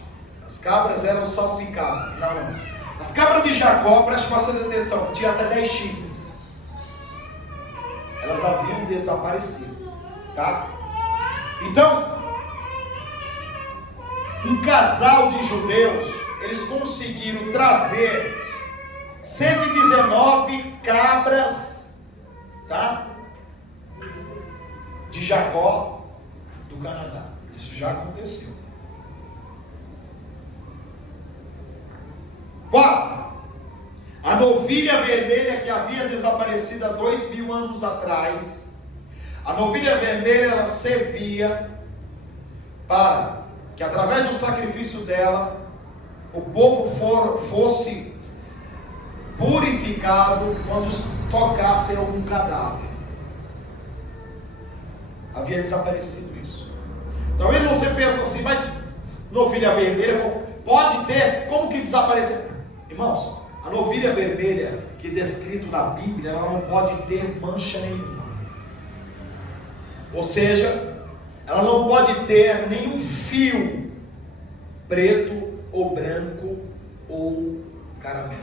as cabras eram salpicadas. Não. As cabras de Jacó, preste bastante atenção, tinha até 10 chifres. Elas haviam desaparecido, tá? Então, um casal de judeus, eles conseguiram trazer 119 cabras, tá? De Jacó do Canadá. Isso já aconteceu. 4. A novilha vermelha que havia desaparecido há 2000 anos atrás. A novilha vermelha, ela servia para que através do sacrifício dela, o povo fosse purificado quando tocasse em algum cadáver. Havia desaparecido isso. Talvez você pense assim: mas novilha vermelha pode ter, como que desapareceu? Irmãos, a novilha vermelha que é descrito na Bíblia, ela não pode ter mancha nenhuma. Ou seja, ela não pode ter nenhum fio preto ou branco ou caramelo.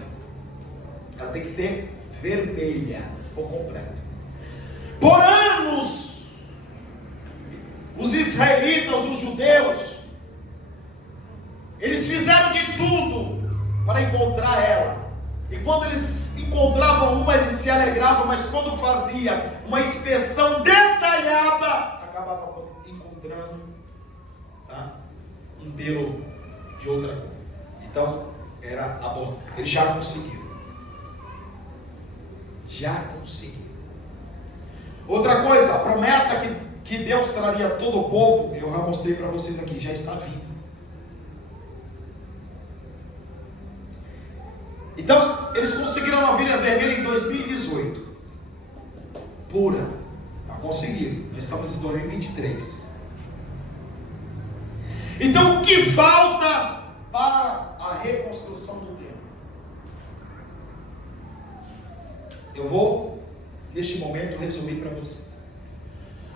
Ela tem que ser vermelha por completo. Por anos, os israelitas, os judeus, eles fizeram de tudo para encontrar ela. E quando eles encontravam uma, eles se alegravam, mas quando fazia uma inspeção detalhada, acabavam encontrando, tá, um pelo de outra cor. Então, era aborto. Eles já conseguiram. Já conseguiram. Outra coisa, a promessa que Deus traria a todo o povo, eu já mostrei para vocês aqui, já está vindo. Então, eles conseguiram a Ovelha Vermelha em 2018. Pura. Já conseguiram. Nós estamos em 2023. Então, o que falta para a reconstrução do templo? Eu vou, neste momento, resumir para vocês.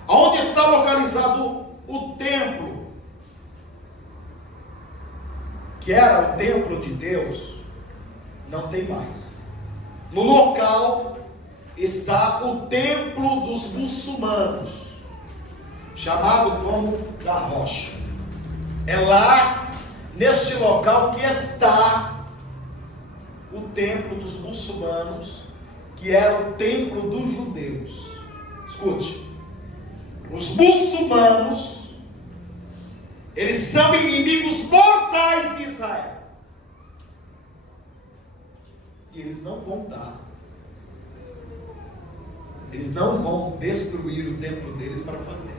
Aonde está localizado o templo, que era o templo de Deus, não tem mais. No local está o templo dos muçulmanos, chamado como da Rocha. É lá, neste local, que está o templo dos muçulmanos, que era o templo dos judeus. Escute, os muçulmanos, eles são inimigos mortais de Israel. E eles não vão dar. Eles não vão destruir o templo deles para fazer.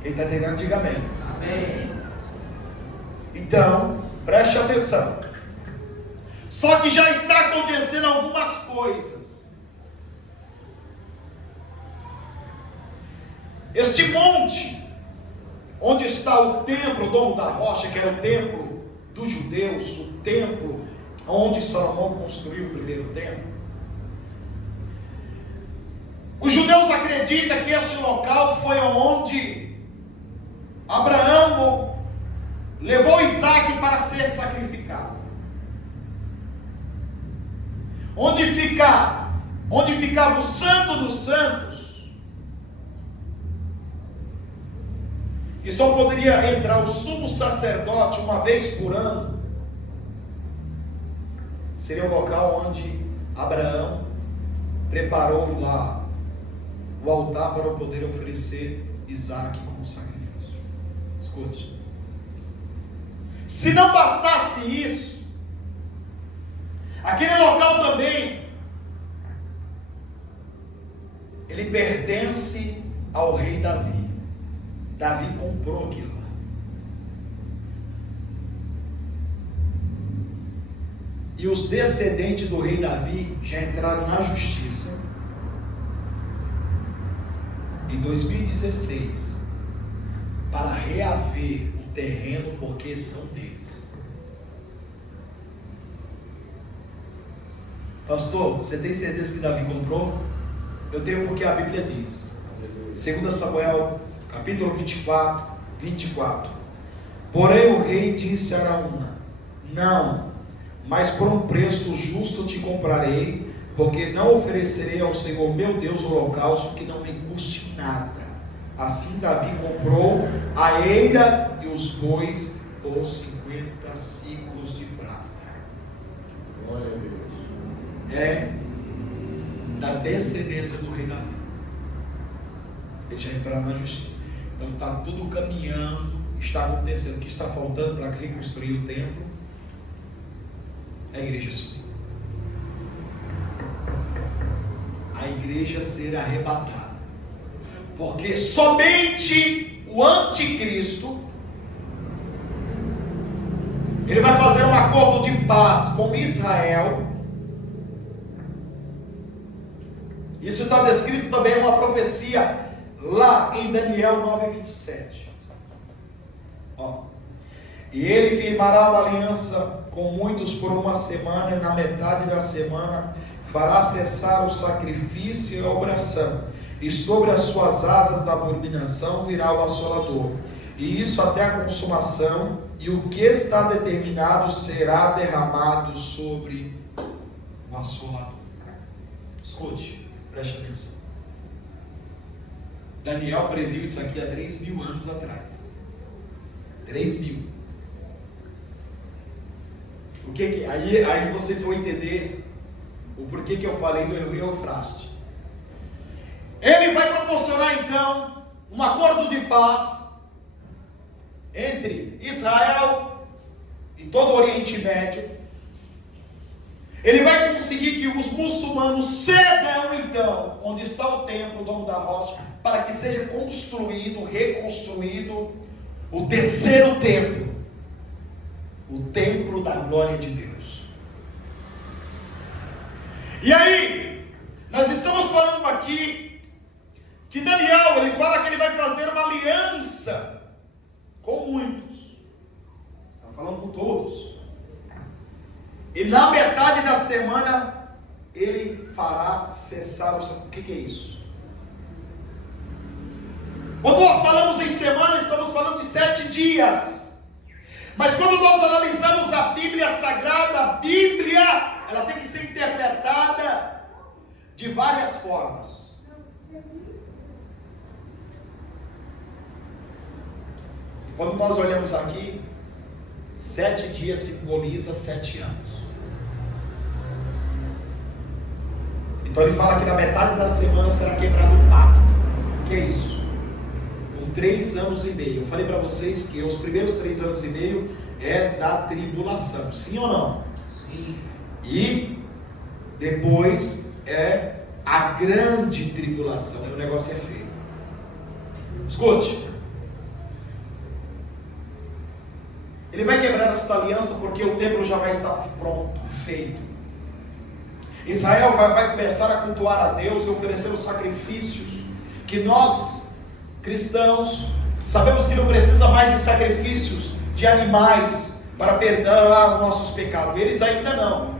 Quem está entendendo, diga amém. Amém. Então, preste atenção. Só que já está acontecendo algumas coisas. Este monte, onde está o templo, o domo da rocha, que era o templo dos judeus, o templo onde Salomão construiu o primeiro templo. Os judeus acreditam que este local foi onde Abraão levou Isaac para ser sacrificado. Onde ficava o Santo dos Santos, e só poderia entrar o sumo sacerdote uma vez por ano. Seria o local onde Abraão preparou lá o altar para poder oferecer Isaac como sacrifício. Escute. Se não bastasse isso, aquele local também, ele pertence ao rei Davi. Davi comprou aquilo lá. E os descendentes do rei Davi já entraram na justiça em 2016 para reaver o terreno, porque são deles. Pastor, você tem certeza que Davi comprou? Eu tenho, porque a Bíblia diz, 2 Samuel capítulo 24. Porém o rei disse a Araúna: não, mas por um preço justo te comprarei, porque não oferecerei ao Senhor meu Deus holocausto que não me custe nada. Assim Davi comprou a eira e os bois por 50 ciclos de prata. Glória a Deus. É da descendência do rei Davi. Ele já entraram na justiça. Então está tudo caminhando, está acontecendo. O que está faltando para reconstruir o templo? A igreja subir. A igreja ser arrebatada. Porque somente o anticristo, ele vai fazer um acordo de paz com Israel. Isso está descrito também em uma profecia lá em Daniel 9:27. E ele firmará uma aliança com muitos por uma semana, e na metade da semana fará cessar o sacrifício e a oração, e sobre as suas asas da abominação virá o assolador, e isso até a consumação, e o que está determinado será derramado sobre o assolador. Escute, preste atenção. Daniel previu isso aqui há 3.000 anos atrás. 3.000. O que aí vocês vão entender o porquê que eu falei do Eufraste. Ele vai proporcionar então um acordo de paz entre Israel em todo o Oriente Médio. Ele vai conseguir que os muçulmanos cedam, então, onde está o templo, o domo da rocha, para que seja construído, reconstruído, o terceiro templo, o templo da glória de Deus. E aí, nós estamos falando aqui, que Daniel, ele fala que ele vai fazer uma aliança com muitos, está falando com todos. E na metade da semana, ele fará cessar o... O que é isso? Quando nós falamos em semana, estamos falando de 7 dias. Mas quando nós analisamos a Bíblia Sagrada, a Bíblia, ela tem que ser interpretada de várias formas. E quando nós olhamos aqui, 7 dias simboliza 7 anos. Então ele fala que na metade da semana será quebrado o pacto. O que é isso? Com 3 anos e meio. Eu falei para vocês que os primeiros 3 anos e meio é da tribulação. Sim ou não? Sim. E depois é a grande tribulação. E o negócio é feio. Escute. Ele vai quebrar esta aliança porque o templo já vai estar pronto, feito. Israel vai começar a cultuar a Deus e oferecer os sacrifícios que nós, cristãos, sabemos que não precisa mais de sacrifícios de animais para perdoar os nossos pecados. Eles ainda não.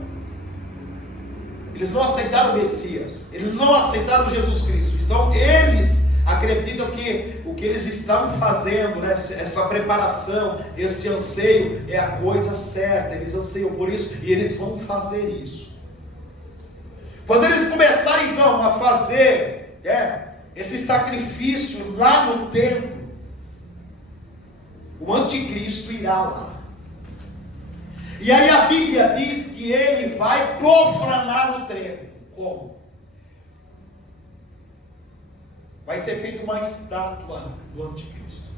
Eles não aceitaram o Messias. Eles não aceitaram Jesus Cristo. Então eles acreditam que o que eles estão fazendo, né, essa preparação, esse anseio é a coisa certa. Eles anseiam por isso e eles vão fazer isso. Quando eles começarem então a fazer esse sacrifício lá no templo, o anticristo irá lá. E aí a Bíblia diz que ele vai profanar o templo. Como? Vai ser feita uma estátua do anticristo,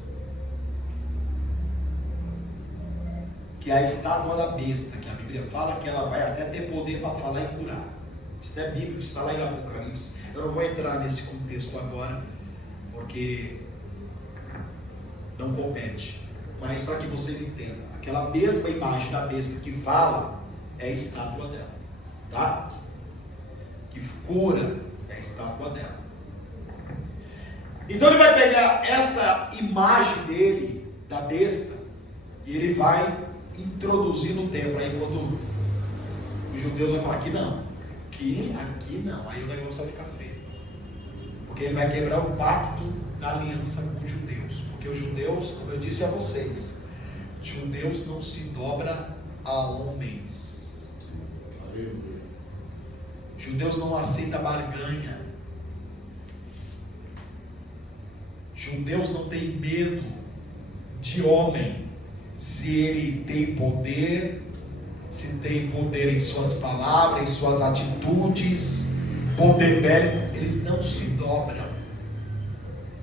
que é a estátua da besta, que a Bíblia fala que ela vai até ter poder para falar e curar. Isso é bíblico, está lá em Apocalipse. Eu não vou entrar nesse contexto agora, porque não compete. Mas para que vocês entendam, aquela mesma imagem da besta que fala é a estátua dela, tá? Que cura é a estátua dela. Então ele vai pegar essa imagem dele, da besta, e ele vai introduzir no templo. Aí quando os judeus vão falar, aqui não. Aqui não, aí o negócio vai ficar feio, porque ele vai quebrar o pacto da aliança com os judeus, porque os judeus, como eu disse a vocês, judeus não se dobra a homens, judeus não aceitam barganha, judeus não têm medo de homem, se ele tem poder, se tem poder em suas palavras, em suas atitudes, poder bélico, eles não se dobram.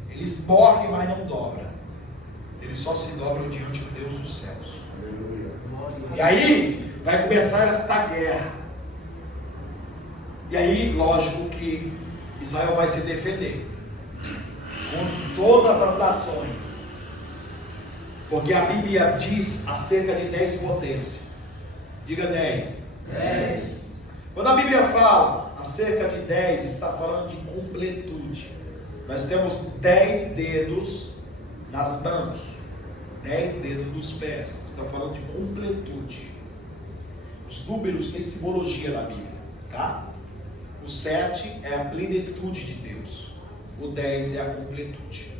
Eles morrem, mas não dobram. Eles só se dobram diante do Deus dos céus. E aí vai começar esta guerra. E aí, lógico que Israel vai se defender contra todas as nações, porque a Bíblia diz acerca de 10 potências. Diga 10. 10. Quando a Bíblia fala acerca de 10, está falando de completude. Nós temos 10 dedos nas mãos, 10 dedos dos pés. Está falando de completude. Os números têm simbologia na Bíblia, tá? O 7 é a plenitude de Deus. O 10 é a completude.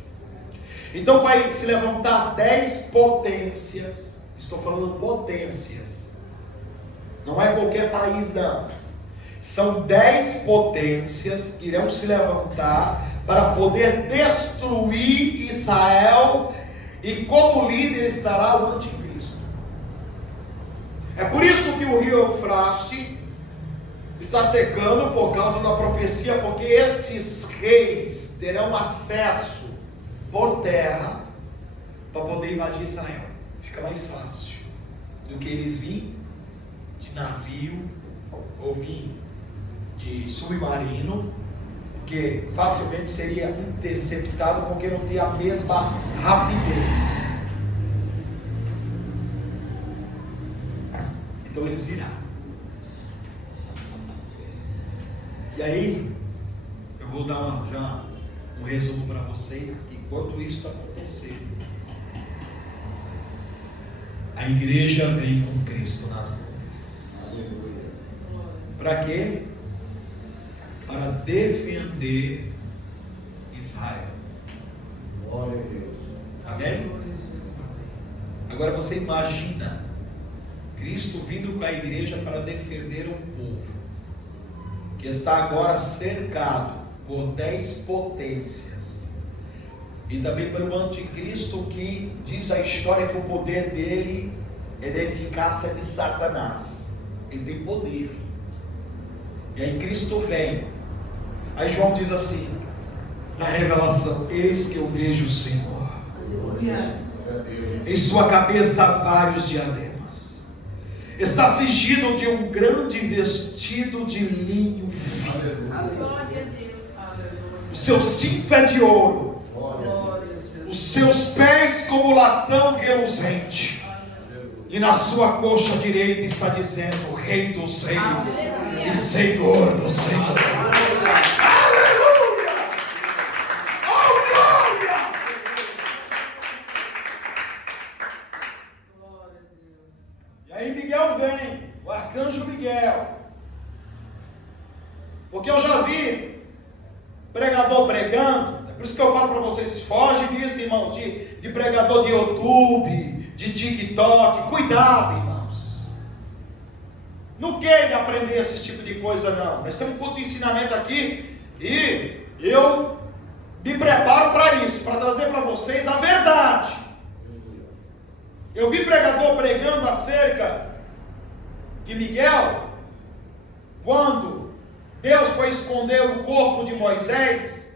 Então vai se levantar 10 potências. Estou falando potências. Não é qualquer país não. São 10 potências que irão se levantar para poder destruir Israel, e como líder estará o anticristo. É por isso que o rio Eufrates está secando por causa da profecia, porque estes reis terão acesso por terra para poder invadir Israel. Fica mais fácil. do que eles vinham de navio ou vinham de submarino, que facilmente seria interceptado porque não tem a mesma rapidez. Então eles viraram. E aí, eu vou dar já um resumo para vocês. Enquanto isso acontecer, a igreja vem com Cristo nas nuvens. Para quê? Para defender Israel. Glória a Deus. Amém? Agora você imagina Cristo vindo com a igreja para defender um povo que está agora cercado por 10 potências, e também pelo anticristo, que diz a história que o poder dele é da eficácia de Satanás. Ele tem poder. E aí Cristo vem. Aí João diz assim, na revelação: eis que eu vejo o Senhor, em sua cabeça vários diademas, está cingido de um grande vestido de linho fino, o seu cinto é de ouro, os seus pés como latão reluzente, e na sua coxa direita está dizendo: Rei dos reis e Senhor dos senhores. Aleluia! Oh, glória! E aí Miguel vem, o arcanjo Miguel. Porque eu já vi pregador pregando. É por isso que eu falo para vocês: foge disso, irmãos, de pregador de YouTube, de TikTok. Cuidado, irmãos. Não queira aprender esse tipo de coisa, não. Nós temos um culto de ensinamento aqui e eu me preparo para isso, para trazer para vocês a verdade. Eu vi pregador pregando acerca de Miguel, quando Deus foi esconder o corpo de Moisés,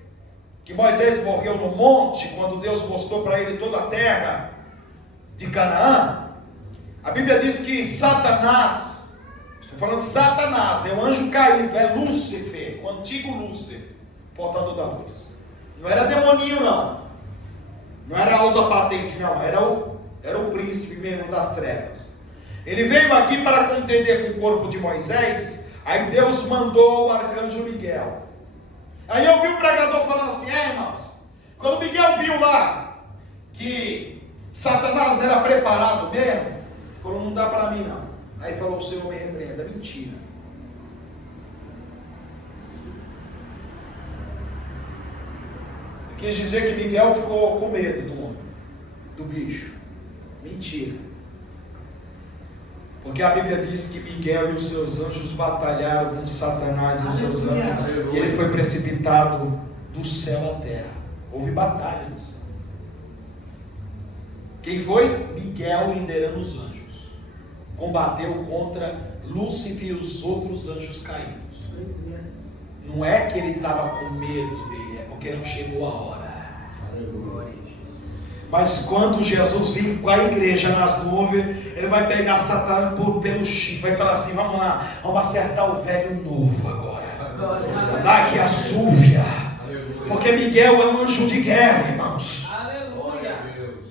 que Moisés morreu no monte, quando Deus mostrou para ele toda a terra de Canaã. A Bíblia diz que Satanás, estou falando Satanás, é o anjo caído, é Lúcifer, o antigo Lúcifer, portador da luz. Não era demoninho, não. Não era alta patente, não. Era o príncipe mesmo das trevas. Ele veio aqui para contender com o corpo de Moisés. Aí Deus mandou o arcanjo Miguel. Aí eu vi o pregador falando assim: irmãos, quando Miguel viu lá que Satanás era preparado mesmo, falou: não dá para mim não. Aí falou: o Senhor me repreenda. Mentira. Quis dizer que Miguel ficou com medo do bicho. Mentira. Porque a Bíblia diz que Miguel e os seus anjos batalharam com Satanás e os seus anjos, e ele foi precipitado do céu à terra. Houve batalha no céu. Quem foi? Miguel, liderando os anjos. Combateu contra Lúcifer e os outros anjos caídos. Não é que ele estava com medo dele, é porque não chegou a hora. Mas quando Jesus vir com a igreja nas nuvens, ele vai pegar Satanás pelo chifre, vai falar assim: vamos lá, vamos acertar o velho novo agora. Dá aqui a súvia. Porque Miguel é um anjo de guerra, irmãos.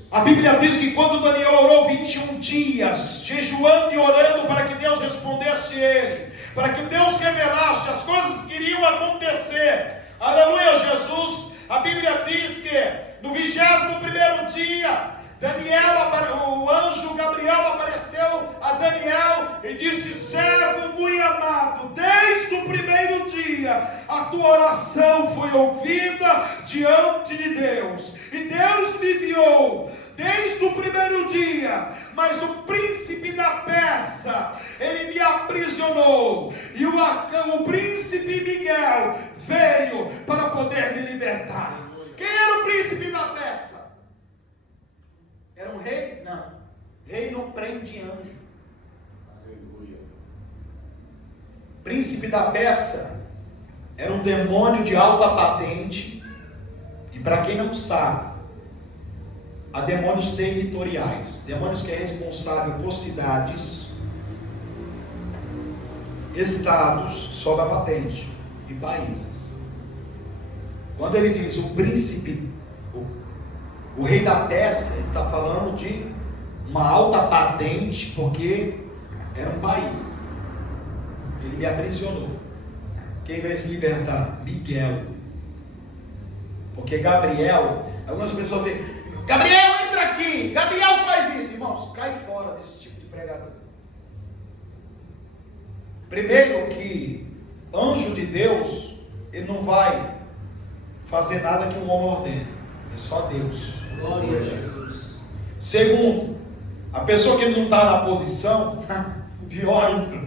A Bíblia diz que quando Daniel orou 21 dias, jejuando e orando para que Deus respondesse ele, para que Deus revelasse as coisas que iriam acontecer. Aleluia, Jesus. A Bíblia diz que no 21º dia, o anjo Gabriel apareceu a Daniel e disse: servo muito amado, desde o primeiro dia a tua oração foi ouvida diante de Deus, e Deus me enviou desde o primeiro dia, mas o príncipe da Pérsia, ele me aprisionou, e o príncipe Miguel veio para poder me libertar. Quem era o príncipe da Pérsia? Era um rei? Não. Rei não prende anjo. Aleluia. Príncipe da Pérsia era um demônio de alta patente. E para quem não sabe, a demônios territoriais, demônios que é responsável por cidades, estados, sob a patente, e países. Quando ele diz o príncipe, o rei da Pérsia, está falando de uma alta patente, porque era um país. Ele me aprisionou. Quem veio se libertar? Miguel. Porque Gabriel, algumas pessoas veem, Gabriel entra aqui, Gabriel faz isso. Irmãos, cai fora desse tipo de pregador. Primeiro que anjo de Deus, ele não vai fazer nada que um homem ordene. É só Deus. Glória a Jesus. Segundo, a pessoa que não está na posição, pior ainda.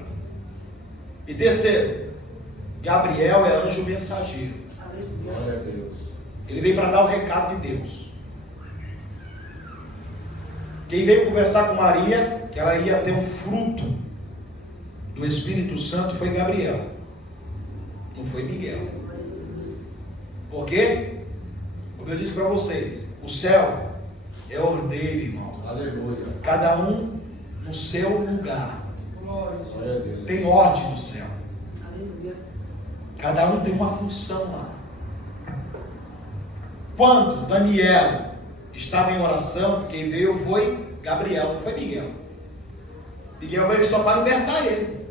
E terceiro, Gabriel é anjo mensageiro. Glória a Deus. Ele veio para dar o recado de Deus. Quem veio conversar com Maria, que ela ia ter um fruto do Espírito Santo, foi Gabriel. Não foi Miguel. Por quê? Como eu disse para vocês, o céu é ordeiro, irmãos. Aleluia. Cada um no seu lugar. Glória a Deus. Tem ordem no céu. Cada um tem uma função lá. Quando Daniel estava em oração, quem veio foi Gabriel, não foi Miguel. Miguel veio só para libertar ele.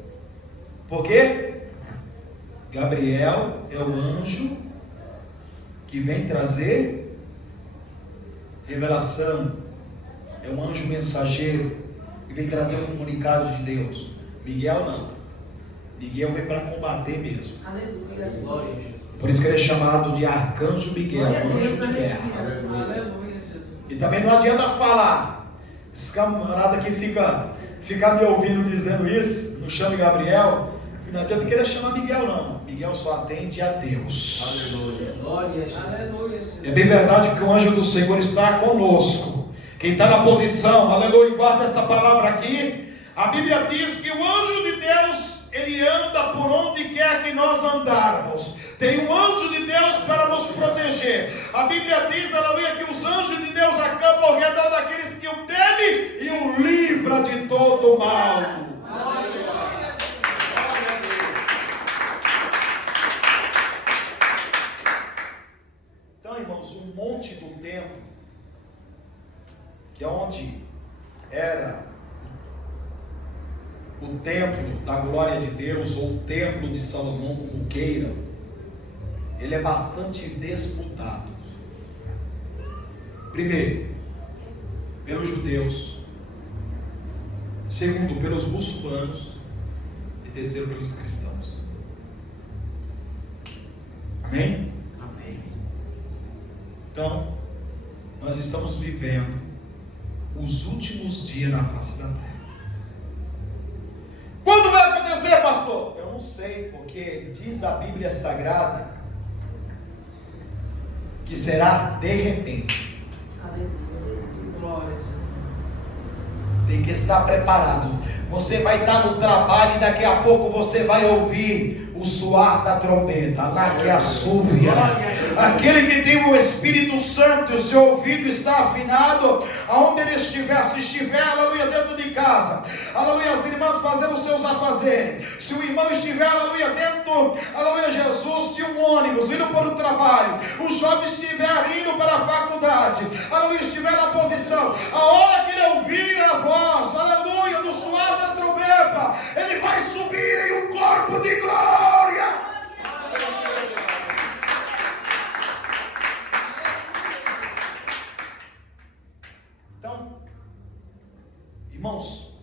Por quê? Gabriel é o anjo que vem trazer revelação. É um anjo mensageiro que vem trazer um comunicado de Deus. Miguel não. Miguel vem para combater mesmo. Aleluia. Glória a Jesus. Por isso que ele é chamado de Arcanjo Miguel, anjo de guerra. Aleluia, Jesus. E também não adianta falar. Esse camarada que fica me ouvindo dizendo isso, não chame Gabriel, não adianta querer chamar Miguel não. Miguel só atende a Deus. Aleluia. Glória a Jesus. Aleluia, Jesus. É bem verdade que o anjo do Senhor está conosco. Quem está na posição, aleluia, guarda essa palavra aqui. A Bíblia diz que o anjo de Deus, ele anda por onde quer que nós andarmos. Tem um anjo de Deus para nos proteger. A Bíblia diz, aleluia, que os anjos de Deus acampam ao redor daqueles que o temem e o livra de todo mal. Então, irmãos, o monte do templo, que é onde era o templo da glória de Deus, ou o templo de Salomão, como queiram, ele é bastante disputado. Primeiro, pelos judeus. Segundo, pelos muçulmanos. E terceiro, pelos cristãos. Amém? Amém. Então, nós estamos vivendo os últimos dias na face da terra. Quando vai acontecer, pastor? Eu não sei, porque diz a Bíblia Sagrada que será de repente. Glória a Jesus. Tem que estar preparado. Você vai estar no trabalho e daqui a pouco você vai ouvir o soar da trombeta, lá que assovia. Aquele que tem o Espírito Santo, o seu ouvido está afinado, aonde ele estiver, se estiver, aleluia, dentro de casa, aleluia, as irmãs fazendo os seus afazeres, se o irmão estiver, aleluia, dentro, aleluia, Jesus, de um ônibus, indo para o trabalho, o jovem estiver indo para a faculdade, aleluia, estiver na posição, a hora que ele ouvir a voz, aleluia, do soar da trombeta, ele vai subir em um corpo de glória. Então, irmãos,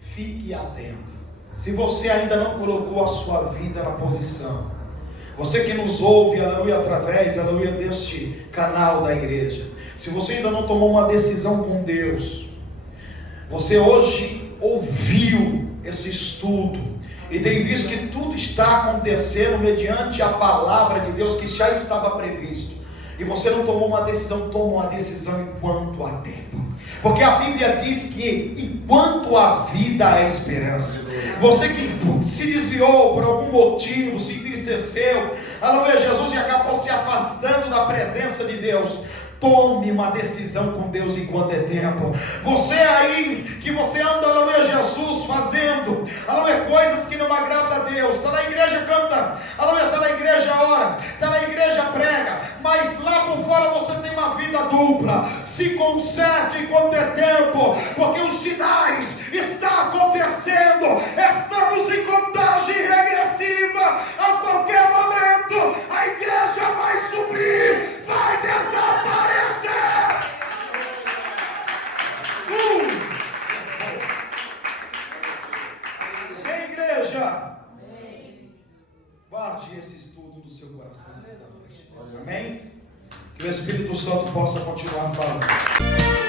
fique atento. Se você ainda não colocou a sua vida na posição, você que nos ouve, aleluia, através, aleluia, deste canal da igreja, se você ainda não tomou uma decisão com Deus, você hoje ouviu esse estudo e tem visto que tudo está acontecendo mediante a palavra de Deus que já estava previsto, e você não tomou uma decisão, toma uma decisão enquanto há tempo, porque a Bíblia diz que enquanto há vida há esperança. Você que se desviou por algum motivo, se entristeceu, aleluia, Jesus, e acabou se afastando da presença de Deus, Tome uma decisão com Deus enquanto é tempo. Você aí, que você anda, aleluia, Jesus, fazendo, aleluia, coisas que não agradam a Deus. Está na igreja, canta, aleluia, está na igreja, ora, está na igreja, prega, mas lá por fora você tem uma vida dupla. Se conserte enquanto é tempo, porque os sinais estão acontecendo. Estamos em contagem regressiva. A qualquer momento a igreja vai subir, vai desaparecer. Vem, igreja. Guarde esse estudo no seu coração nesta noite. Amém? Que o Espírito Santo possa continuar falando.